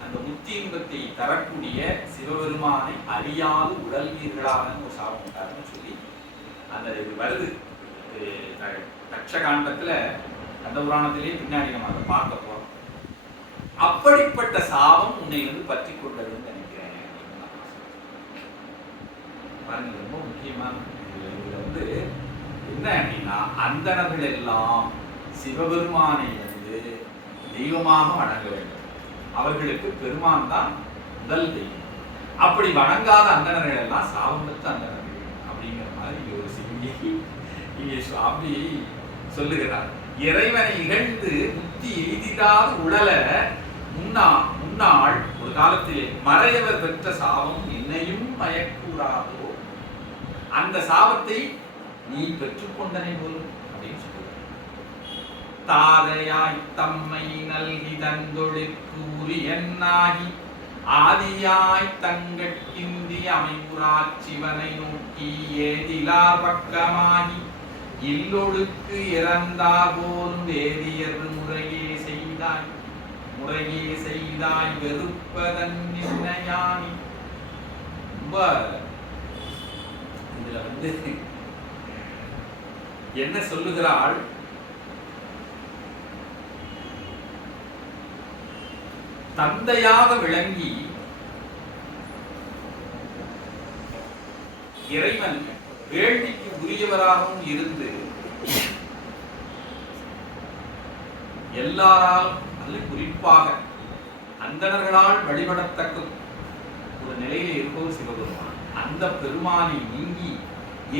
அந்த முத்தி இன்பத்தை தரக்கூடிய சிவபெருமானை அறியாது உடல்வீர்களாக ஒரு சாபம் உண்டாருன்னு சொல்லி அந்த இது வருது. தட்சகாண்டத்துல கந்தபுராணத்திலே பின்னாடி நம்ம அதை பார்க்க போறோம். அப்படிப்பட்ட சாபம் உன்னை பற்றி கொண்டதுன்னு நினைக்கிறேன். பாருங்க, ரொம்ப முக்கியமான இதுல என்ன அப்படின்னா, அந்தணர்கள் எல்லாம் சிவபெருமானை தெய்வமாக வணங்க வேண்டும். அவர்களுக்கு பெருமான் தான் முதல் தெய்வம். அப்படி வணங்காத அந்தணர்கள் எல்லாம் சாபம் பெற்ற அந்தணர்கள் அப்படிங்கிற மாதிரி ஒரு செய்தியை இங்கே சுவாமி சொல்லுகிறார். இறைவனை இகழ்ந்து புத்தி எய்திடாது உழல முன்னாள் ஒரு காலத்திலே மறையவர் பெற்ற சாபம் என்னையும் மயக்கூறாதோ. அந்த சாபத்தை நீ பெற்றுக்கொண்டனை போலும் அப்படின்னு சொல்லுவார். தாதையாய் தம்மை நல்கி தந்தொழிற்கு உரியன்னாகி ஆதியாய் தங்கட்கிந்தி அமைவுறாச் சிவனை நோக்கி ஏதிலார் பக்கமாகி இல்லொழுக்கு இறந்தார் போலும் வேதியர் முறையே செய்தாய் வெறுப்பதன் நின்னையானி. ரொம்ப இதுல என்ன சொல்லுகிறாள்? தந்தையாக விளங்கி இறைவன் வேள்விக்கு உரியவராகவும் இருந்து எல்லாரால் அல்லது குறிப்பாக அந்தணர்களால் வழிபடத்தக்க ஒரு நிலையில இருப்பவர் சிவபெருமான். அந்த பெருமானை நீங்கி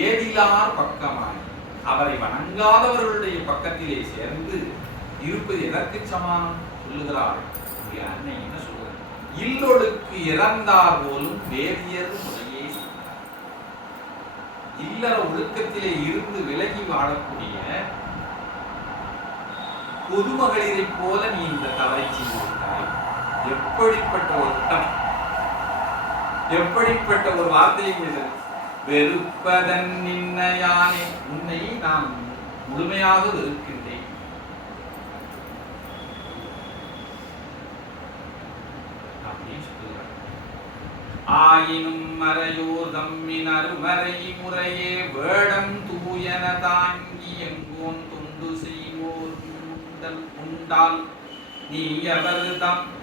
ஏதிலார் பக்கமாய் அவரை வணங்காதவர்களுடைய பக்கத்திலே சேர்ந்து இருப்பது எதற்கு சமானம் சொல்லுகிறாள் அன்னை. என்ன சொல்றார்? இல்லொழுக்கு இறந்தார் போலும் வேதியர் முறையே. இல்லற ஒழுக்கத்திலே இருந்து விலகி வாழக்கூடிய பொதுமகளிரை போல நீ இந்த தவறை செய்திருக்கிறாய். எப்படிப்பட்ட ஒரு வார்த்தையை வெறுப்பதன் நின்னையானே, உன்னை நான் முழுமையாக வெறுக்கின்றேன். ஆயினும் மறையோர் தம்மின் அருமறை முறையே வேடம் தூயன தாங்கி எங்கோன் தொண்டு செய்வோர் உண்டால் நீ அவர்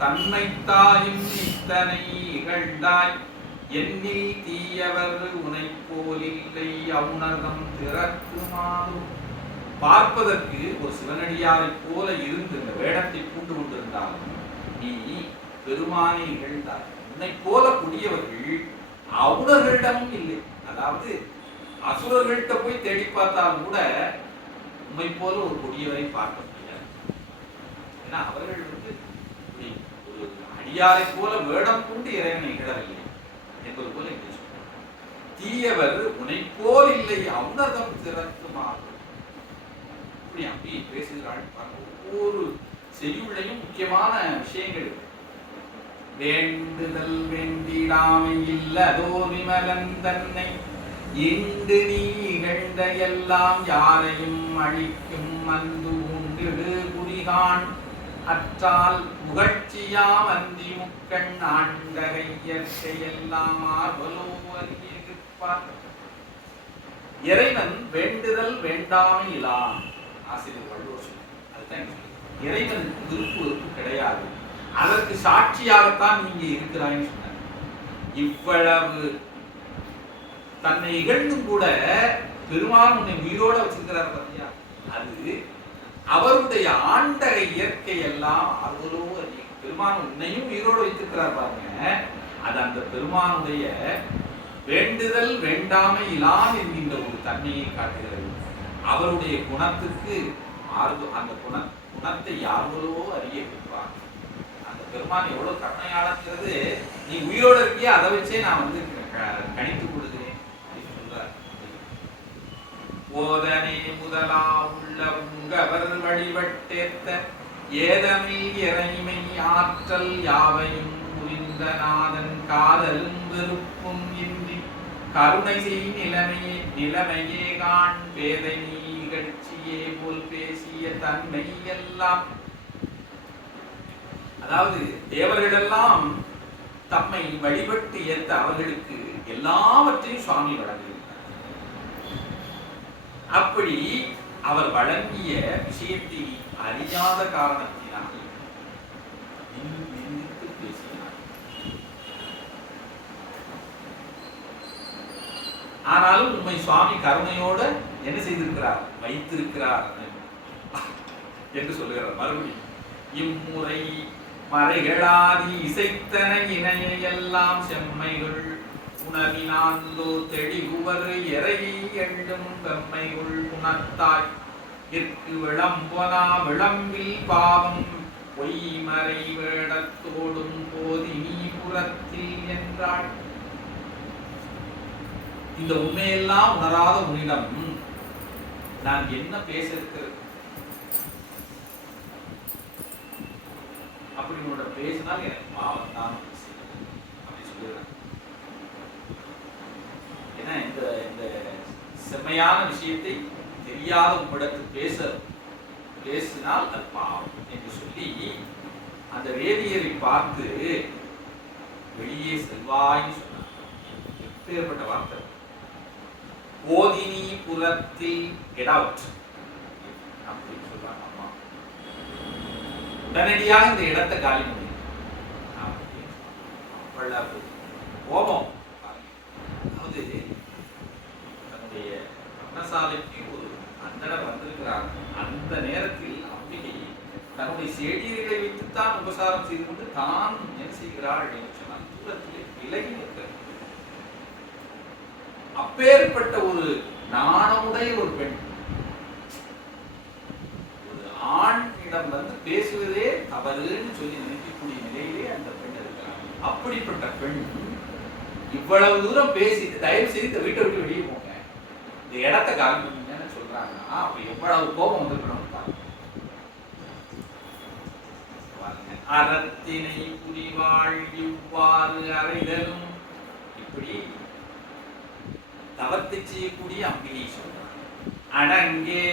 தன்மைத்தாயும் இத்தனை இகழ்ந்தாய் என்னில் தீயவர் உனை போலில்லை அவுணர்தம் திறக்குமாறும். பார்ப்பதற்கு ஒரு சிவனடியாரை போல இருந்து இந்த வேடத்தை பூண்டு கொண்டிருந்தாலும் நீ பெருமானை இகழ்ந்தாய். உன்னை போல கூடியவர்கள் அவுணர்களிடமும் இல்லை. அதாவது அசுரர்கள்ட்ட போய் தேடி பார்த்தாலும் கூட உண்மை போல ஒரு கொடியவரை பார்க்க முடியாது. ஏன்னா அவர்கள் ஒரு அடியாரை போல வேடம் கொண்டு இறைவனை இகழவில்லை என்பது போல இங்கே சொல்றார். தீயவர் உன்னை போல் இல்லை அவுணர்தம் திறக்குமாறு. இப்படி அப்படி பேசுகிறாள். ஒவ்வொரு செய்யுள்ளையும் முக்கியமான விஷயங்கள். வேண்டுதல் வேண்டிடாமை இல்லதோ விமலன் தன்னை இன்று நீ இகழ்ந்த எல்லாம் யாரையும் அழிக்கும் அந்து உண்டிடு குறிகான் அற்றால் புகழ்ச்சியாம் அந்தி முக்கண் ஆண்டகையற்கை எல்லாம் ஆர்வலோ அறியிருப்பார். இறைவன் வேண்டுதல் வேண்டாமை இலான். ஆசிரியர் வள்ளுவர் அதுதான் இறைவனுக்கு விருப்பு கிடையாது. அதற்கு சாட்சியாகத்தான் நீங்க இருக்கிறாய்ன்னு சொன்னாங்க. இவ்வளவு தன்னை இகழ்ந்தும் கூட பெருமான் உன்னை உயிரோட வச்சிருக்கிறார் பார்த்தியா, அது அவருடைய ஆண்டக இயற்கை எல்லாம் அவ்வளோ பெருமான் உன்னையும் உயிரோடு வைத்திருக்கிறார் பாருங்க. அது அந்த பெருமானுடைய வேண்டுதல் வேண்டாமை இல்லாமல் என்கின்ற ஒரு தன்மையை காட்டுகிறது. அவருடைய குணத்துக்கு அந்த குணத்தை யார்களோ அறிய வைப்பார். அந்த பெருமான் எவ்வளவு கருணையாளங்கிறது நீ உயிரோடு இருக்கிய அதை வச்சே நான் கணித்து கொடுக்கிறேன் அப்படின்னு சொல்றார். போதனை முதலா உள்ள உங்கவர் வழிபட்டேத்த ஏதமில் இறைமை ஆற்றல் யாவையும் புரிந்த நாதன் காதலும் வெறுப்பும் இன்றி கருணை செய் நிலைமையே காண் பேதை நிகழ்ச்சியே போல் பேசிய தன்மை எல்லாம். அதாவது தேவர்களெல்லாம் தம்மை வழிபட்டு ஏற்ற அவர்களுக்கு எல்லாவற்றையும் சுவாமி வழங்குகிறார். அப்படி அவர் வழங்கிய விஷயத்தை அறியாத காரணத்தினால் பேசினார். ஆனாலும் உண்மை சுவாமி கருணையோட என்ன செய்திருக்கிறார், வைத்திருக்கிறார் என்று சொல்லுகிறார். மறுபடியும் இம்முறை மறைகளாதி இசைத்தன இணையெல்லாம் செம்மைகள் உணவினாந்தோ தெளிவுவர் எறையை எண்ணும் வெம்மைகள் குணத்தாய் இற்கு விளம்பொனா விளம்பில் பாவம் பொய்மறை வேடத்தோடும் போதி நீ புறத்தில் என்றாள். இந்த உண்மையெல்லாம் உணராத உன்னிடம் நான் என்ன பேச இருக்கிறது? அப்படி உன்னோட பேசினால் எனக்கு பாவம் தான் அப்படி சொல்லிடுறேன். ஏன்னா இந்த இந்த செம்மையான விஷயத்தை தெரியாத உங்களிடத்தில் பேசினால் அது பாவம் என்று சொல்லி அந்த வேதியரை பார்த்து வெளியே செல்வாய்ன்னு சொன்னார். எப்பேற்பட்ட வார்த்தை! போதினி புறத்தில் கெட் அவுட் அப்படின்னு சொல்றாங்க அம்மா. உடனடியாக இந்த இடத்தை காலி பண்ணி அவ்வளவு கோபம். அதாவது தன்னுடைய அன்னசாலைக்கு ஒரு அந்தனர் வந்திருக்கிறார். அந்த நேரத்தில் அம்பிகை தன்னுடைய செடிகளை வைத்துத்தான் உபசாரம் செய்து கொண்டு தான் என்ன செய்கிறாள் என்று சொன்னால் தூரத்திலே விலகி நிற்கிறார். அப்பேற்பட்ட ஒரு நாணமுடைய ஒரு பெண், ஒரு ஆணிடம் வந்து பேசுவதே தவறுன்னு சொல்லி நினைக்கக்கூடிய நிலையிலே அந்த பெண் இருக்கிறார். அப்படிப்பட்ட பெண் இவ்வளவு தூரம் பேசிட்டு தயவு செய்து இந்த வீட்டை விட்டு வெளியே போங்க, இந்த இடத்தை காலி பண்ணுங்கன்னு சொல்றாங்க. அப்ப எவ்வளவு கோபம் வந்துருக்கணும் பாருங்க. அறத்தினை புரிவாள் இவ்வாறு அறைதலும், இப்படி தவத்தை செய்யக்கூடிய அம்பிகை சொல்றார். அடங்கே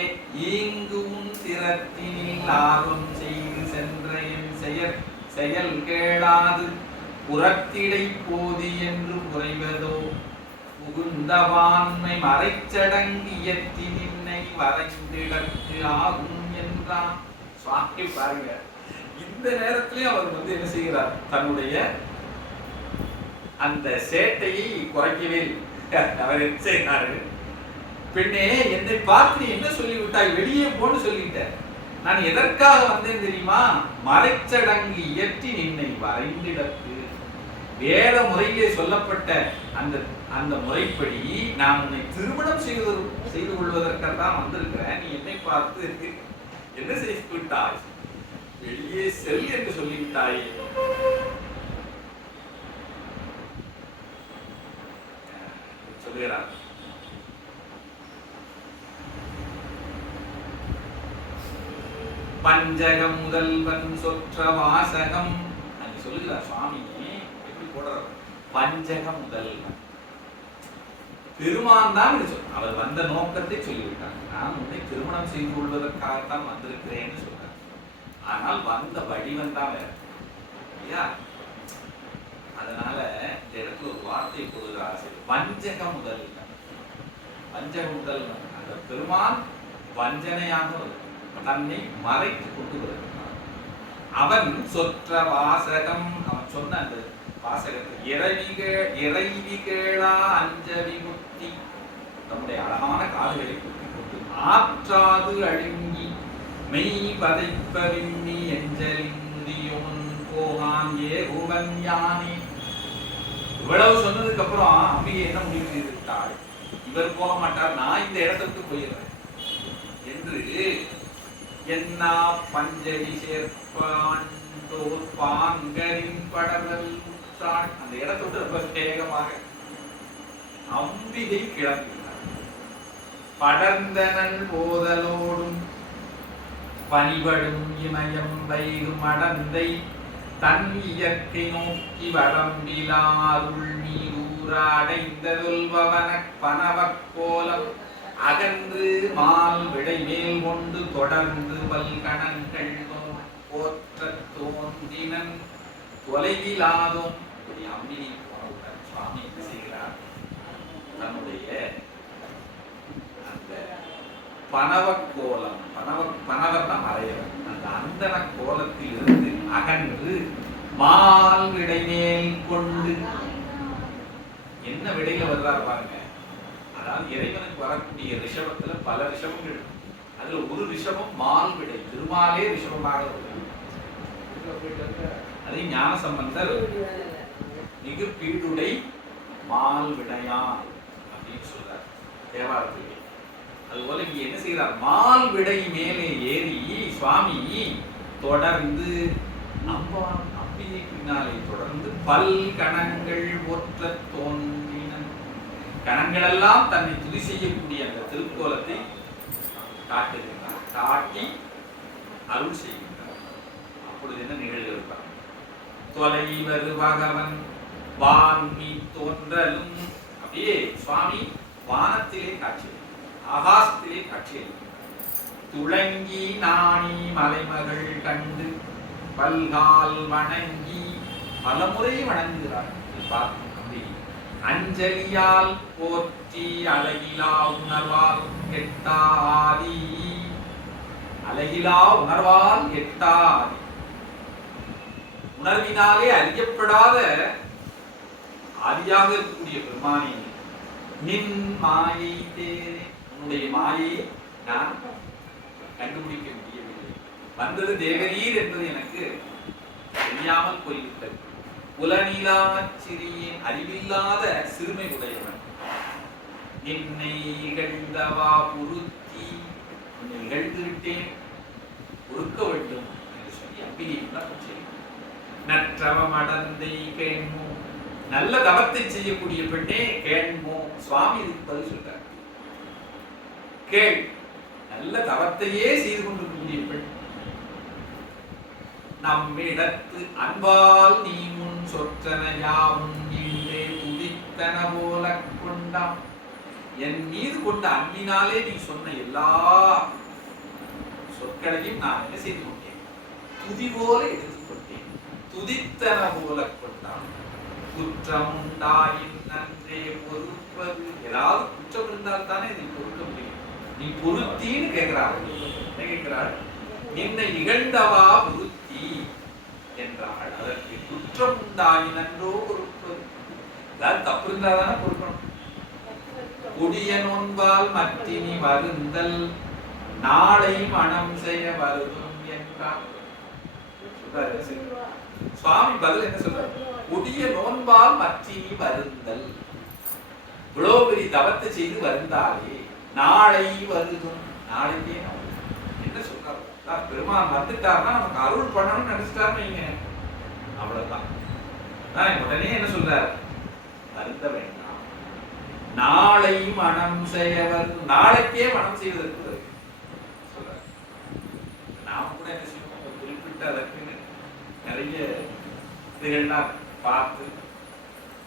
ஈங்கும் திறத்தினில் ஆர்வம் செய்து சென்ற என் செயல் கேளாது புறத்திடை போதி என்று குறைவதோ புகுந்தவான்மை மறைச்சடங்கியத்தி நின்னை வரைந்திடற்கு ஆகும் என்றான். சுவாமி பாருங்க, இந்த நேரத்திலே அவர் வந்து என்ன செய்கிறார்? தன்னுடைய அந்த சேட்டையை குறைக்கவே அவர் என்ன செய்கிறாரு? பெண்ணே, என்னை பார்த்து நீ என்ன சொல்லிவிட்டாய்? வெளியே போன்னு சொல்லிட்ட. நான் எதற்காக வந்தேன் தெரியுமா? மறைச்சடங்கு இயற்றி நின்னை வரைந்திடற்கு. வேத முறையிலே சொல்லப்பட்ட அந்த அந்த முறைப்படி நான் உன்னை திருமணம் செய்து கொள்வதற்காக தான் வந்திருக்கிறேன். நீ என்னை பார்த்து என்ன செய்து விட்டாய்? வெளியே செல் என்று சொல்லிவிட்டாய். சொல்லுகிறார். பஞ்சகம் முதல்வன் சொற்ற வாசகம் அங்க சொல்லுகிறார் சுவாமி. எப்படி போடுறார்? பஞ்சகம் முதல்வன் பெருமான் தான் அவர் வந்த நோக்கத்தை சொல்லிவிட்டார். நான் உன்னை திருமணம் செய்து கொள்வதற்காகத்தான் வந்திருக்கிறேன்னு சொல்றார். ஆனால் வந்த வடிவம் தான் வேற இல்லையா? அதனால இந்த இடத்துல ஒரு வார்த்தை போடுகிறார். வஞ்சக முதல்வன். வஞ்சக முதல்வன் அந்த பெருமான் வஞ்சனையாக தன்னை மறைத்து கொண்டு வருகிறான். அவன் சொற்ற வாசகம், அவன் சொன்ன அந்த வாசகத்தை இறைவி கேளா அஞ்ச விமுக்தி, தன்னுடைய அழகான காதுகளை குத்திக் கொண்டு ஆற்றாது அழுங்கி மெய் பதைப்ப விண்ணி எஞ்சலிந்தியோன் போகான் ஏகுவன் யானே. இவ்வளவு சொன்னதுக்கு அப்புறம் அம்பிகை என்ன முடிவு செய்திருக்காள்? இவர் போக மாட்டார், நான் இந்த இடத்துக்கு போயிடுறேன் என்று என்ன பஞ்சடி சேர்ப்பான் பாங்கரின் படவல் அந்த இடத்தை விட்டு ரொம்ப வேகமாக அம்பிகை கிளம்பினார். படர்ந்தனன் போதலோடும் பனிபடும் இமயம் வைகும் அடந்தை தன் இயற்கை நோக்கி வரம்பிலாருள் நீரூர அடைந்ததொல்பவன பனவக் கோலம் அகன்று மால் விடை மேல் கொண்டு தொடர்ந்து பல்கணங்கள் போற்ற தோன்றினன் தொலைவிலாதும். அம்பிகை போனவுடன் சுவாமி என்ன செய்கிறார்? தன்னுடைய அந்த பனவக்கோலம், பனவர் தான் மறையவர், அந்த அந்தன கோலத்தில் இருந்து அகன்று மால் விடை மேல் கொண்டு. என்ன விடையில வர்றார் பாருங்க. அதாவது இறைவனுக்கு வரக்கூடிய ரிஷபத்துல பல ரிஷபங்கள், அதுல ஒரு ரிஷபம் மால் விடை, திருமாலே ரிஷபமாக வருது. அதை ஞான சம்பந்தர் மிகு பீடுடை மால் விடையான் அப்படின்னு சொல்றார் தேவாரத்திலே. அதுபோல இங்க என்ன செய்கிறார்? மால் விடை மேலே ஏறி சுவாமி தொடர்ந்து அம்பிகை பின்னாலே தொடர்ந்து பல் கணங்கள் ஒற்ற தோன்றின. கணங்களெல்லாம் தன்னை துதி செய்யக்கூடிய அந்த திருக்கோலத்தை காட்டுகின்றார், காட்டி அருள் செய்கின்றார். அப்பொழுது என்ன நிகழ்கிறது? தொலைவர் பகவன் வான்மி தோன்றலும், அப்படியே சுவாமி வானத்திலே காட்சி, ஆகாசத்திலே காட்சி. துளங்கி நாணி மலைமகள் கண்டு பல்கால் வணங்கி பலமுறை வணங்குகிறார். அஞ்சலியால் போற்றி அழகிலா உணர்வால் எட்டாதி, அழகிலா உணர்வால் எட்டாதி, உணர்வினாலே அறியப்படாத ஆதியாக இருக்கக்கூடிய பெருமானே, நின் மாயை தேரே, உன்னுடைய மாயை நான் கண்டுபிடிக்க முடியவில்லை. வந்தது தேவரீர் என்பது எனக்கு தெரியாமல் போய்விட்டது. புலனிலா சிறியேன், அறிவில்லாத சிறுமை உடையவன். என்னை இகழ்ந்தவா பொருத்தி, உன்னை இகழ்ந்து விட்டேன், பொறுக்க வேண்டும் என்று சொல்லி அம்பிகை நற்றவ மடந்தை கேண்மோ, நல்ல தவத்தை செய்யக்கூடிய பெண்ணே கேண்மோ. சுவாமி இதுக்கு பதில் சொல்றார். கேள், நல்ல தவத்தையே செய்து கொண்டிருக்கக்கூடிய பெண், நம்மிடத்து அன்பால் நீ முன் சொற்றன யாவும் இன்றே துதித்தன போல கொண்டாம். என் மீது கொண்ட அன்பினாலே நீ சொன்ன எல்லா சொற்களையும் நான் என்ன செய்து கொண்டேன்? துதி போல எடுத்துக்கொண்டேன். துதித்தன போல கொண்டாம். குற்றம் உண்டாயின் நன்றே பொறுப்பது. ஏதாவது குற்றம் இருந்தால் தானே நீ பொறுக்க முடியும். நீ பொருத்தின்னு கேட்கிறாள். என்ன கேட்கிறாள்? நின்னை இகழ்ந்தவா பொருத்தி என்றாள். அதற்கு குற்றம் உண்டாயின் நன்றோ பொறுப்பது. ஏதாவது தப்பு இருந்தால்தானே பொறுக்கணும். கொடிய நோன்பால் மற்றினி வருந்தல், நாளை மனம் செய்ய வருதும் என்றார். சுவாமி பதில் என்ன சொல்றார்? கொடிய நோன்பால் மற்றினி வருந்தல், இவ்வளவு பெரிய தவத்தை செய்து வருந்தாலே நாளை வருதும். நாளைக்கே என்ன சொல்றாரு? பெருமான் வந்துட்டார்னா நமக்கு அருள் பண்ணணும்னு நினைச்சிட்டாருன்னு அவ்வளவுதான். உடனே என்ன சொல்றாரு? வருந்த வேண்டாம், நாளை மனம் செய்ய வருதும். நாளைக்கே மனம் செய்வதற்கு சொல்றாரு. நாம கூட என்ன செய்வோம்? குறிப்பிட்ட அதற்கு நிறைய இதுகள்லாம் பார்த்து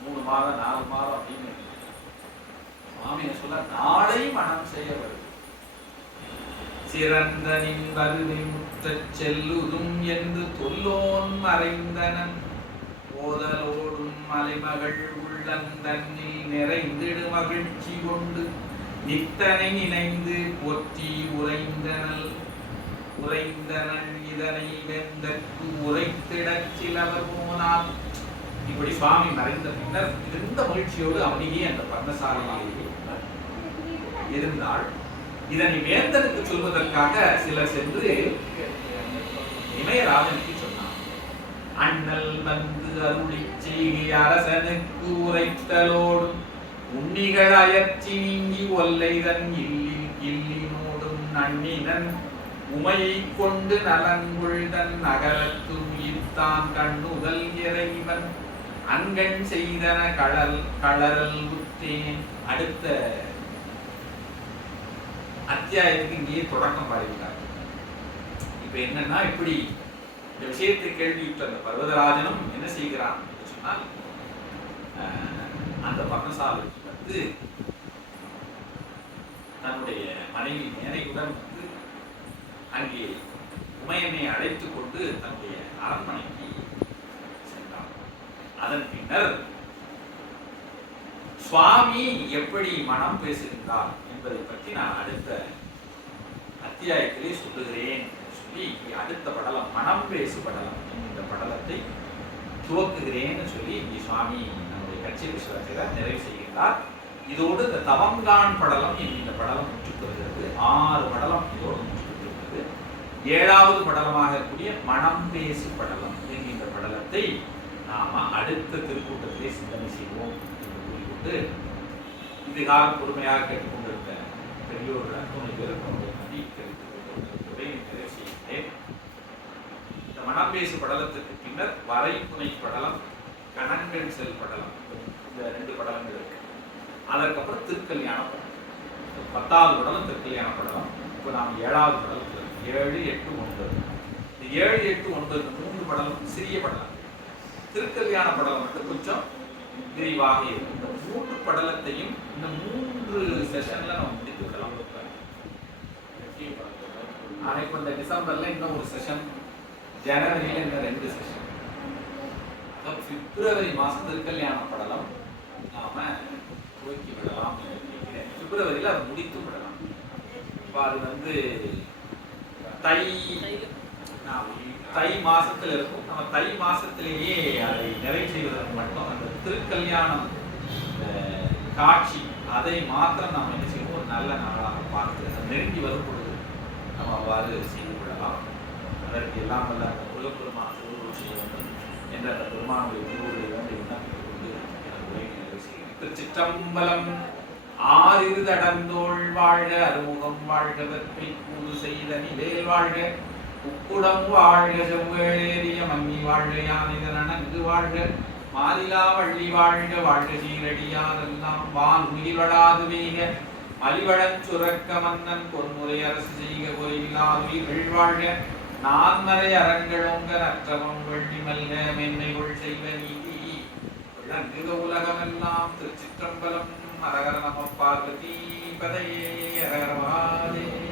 3 மாதம் 4 மாதம் அப்படின்னு சுவாமி சொல்ல, நாளை மனம் செய்ய வருது. சிறந்த நின் வருவை முற்றச் செல்லுதும் என்று தொல்லோன் மறைந்தனன், போதலோடும் மலைமகள் உள்ளந்தன்னில் நிறைந்திடு மகிழ்ச்சி கொண்டு நித்தனை நினைந்து போற்றி உறைந்தனள். உறைந்தனள் இதனை வெந்தற்கு உரைத்திடச் சிலவர் போனால். இப்படி சுவாமி மறைந்த பின்னர் இருந்த மகிழ்ச்சியோடு அவனியே அந்த பர்ணசாலையிலேயே இருந்தாள். இதனை வேந்தனுக்கு சொல்வதற்காக சிலர் சென்று இமயராஜனுக்கு சொன்னார். அண்ணல் வந்து அருளி செய்கை அரசனுக்கு உரைத்தலோடும் உன்னிகள் அயற்சி நீங்கி ஒல்லைதன் இல்லினோடும் நன்னினன் உமையை கொண்டு நலங்குள்தன் நகரத்து உயிர்த்தான் கண்ணுதல் இறைவன் அங்கண் செய்தன களரல் உற்றேன். அடுத்த அத்தியாயத்துக்கு இங்கேயே தொடக்கம் பாடிவிட்டார். இப்ப என்னன்னா, இப்படி இந்த விஷயத்தை கேள்வியுற்ற அந்த பர்வதராஜனும் என்ன செய்கிறான் என்று சொன்னால், அந்த பர்ணசாலைக்கு வந்து தன்னுடைய மனைவி மேனையுடன் வந்து அங்கே உமையனை அழைத்துக் கொண்டு தன்னுடைய அரண்மனைக்கு சென்றான். அதன் பின்னர் சுவாமி எப்படி மனம் பேசுகின்றார் என்பதை பற்றி நான் அடுத்த அத்தியாயத்திலே சொல்லுகிறேன் சொல்லி அடுத்த படலம் மனம் பேசு படலம் இந்த படலத்தை துவக்குகிறேன்னு சொல்லி இங்கே சுவாமி நம்முடைய கட்சி விசுவாசத்தை நிறைவு செய்கின்றார். இதோடு இந்த தவங்கான் படலம் இந்த படலம் முற்றுப் பெறுகிறது. 6 படலம் இதோடு முற்றுப் பெறுகிறது. 7வது படலமாக இருக்கக்கூடிய மனம் பேசு படலம் என்கின்ற படலத்தை நாம அடுத்த திருக்கூட்டத்திலே சிந்தனை செய்வோம் என்று கூறிக்கொண்டு, இதுகால பொறுமையாக கேட்டுக்கொண்டிருந்த பெரியோர்கள் அத்துணை பேருக்கும் நன்றி தெரிவித்துக் நிறைவு செய்கிறேன். இந்த மனம் பேசு படலத்திற்கு பின்னர் வரை துணை படலம், கணங்கள் செல் படலம், இந்த 2 படலங்கள் இருக்கு. அதற்கப்புறம் திருக்கல்யாண படலம். 10வது படலம் திருக்கல்யாண படலம். இப்போ நாம் 7வது படலத்தில் 7, 8, 9. இந்த 7, 8, 9 3 படலம் சிறிய படலம். திருக்கல்யாண படலம் மட்டும் கொஞ்சம் விரிவாக இருக்கும். இந்த 3 படலத்தையும் இந்த 3 செஷன்ல நம்ம முடித்து விடலாம். ஆனா இப்போ இந்த டிசம்பர்ல இன்னும் ஒரு செஷன், ஜனவரியில இந்த 2 செஷன், பிப்ரவரி மாசம் திருக்கல்யாண படலம் நாம துவக்கி விடலாம். பிப்ரவரியில அதை முடித்து விடலாம். இப்போ அது தை மாசத்துல இருக்கும். நம்ம தை மாசத்திலேயே அதை நிறைவு செய்வதற்கு மட்டும் அந்த திருக்கல்யாணம் காட்சி அதை மாத்திரம் நாம் என்ன செய்வோம், ஒரு நல்ல நாளாக பார்த்து அதை நெருங்கி வரும் பொழுது நம்ம அவ்வாறு செய்து கொள்ளலாம். அதற்கு எல்லாம் வல்ல அந்த முருகப்பெருமான திருவுருள் செய்ய வேண்டும் என்ற அந்த பெருமானுடைய திருவுருளை வந்து விண்ணப்பித்துக் கொண்டு எனக்கு உரையை நிறைவு செய்கிறேன். திருச்சிற்றம்பலம். ஆறிரு தடந்தோள் வாழ்க, அறுமுகம் வாழ்க, வெப்பை கூறு செய்தனி வேல் வாழ்க, உக்குடம் வாழ்க, செவ்வேளேறிய மன்னி வாழ்க, யானிதன் அணங்கு வாழ்க, மாலிலா வள்ளி வாழ்க, வாழ்க சீரடியாரெல்லாம் வான் உயிர்வடாது வீக, மலிவளச் சுரக்க மன்னன் பொன்முறை அரசு செய்க, கோயிலா உயிர்கள் வாழ்க, நான்மறை அரங்கழோங்க, நற்றவம் வெள்ளி மல்க, மென்மைகள் செய்வ நீதி விளங்குக உலகமெல்லாம். திருச்சிற்றம்பலம். ஹரஹர நம பார்வதி பதையே. ஹர ஹர மகாதேவ.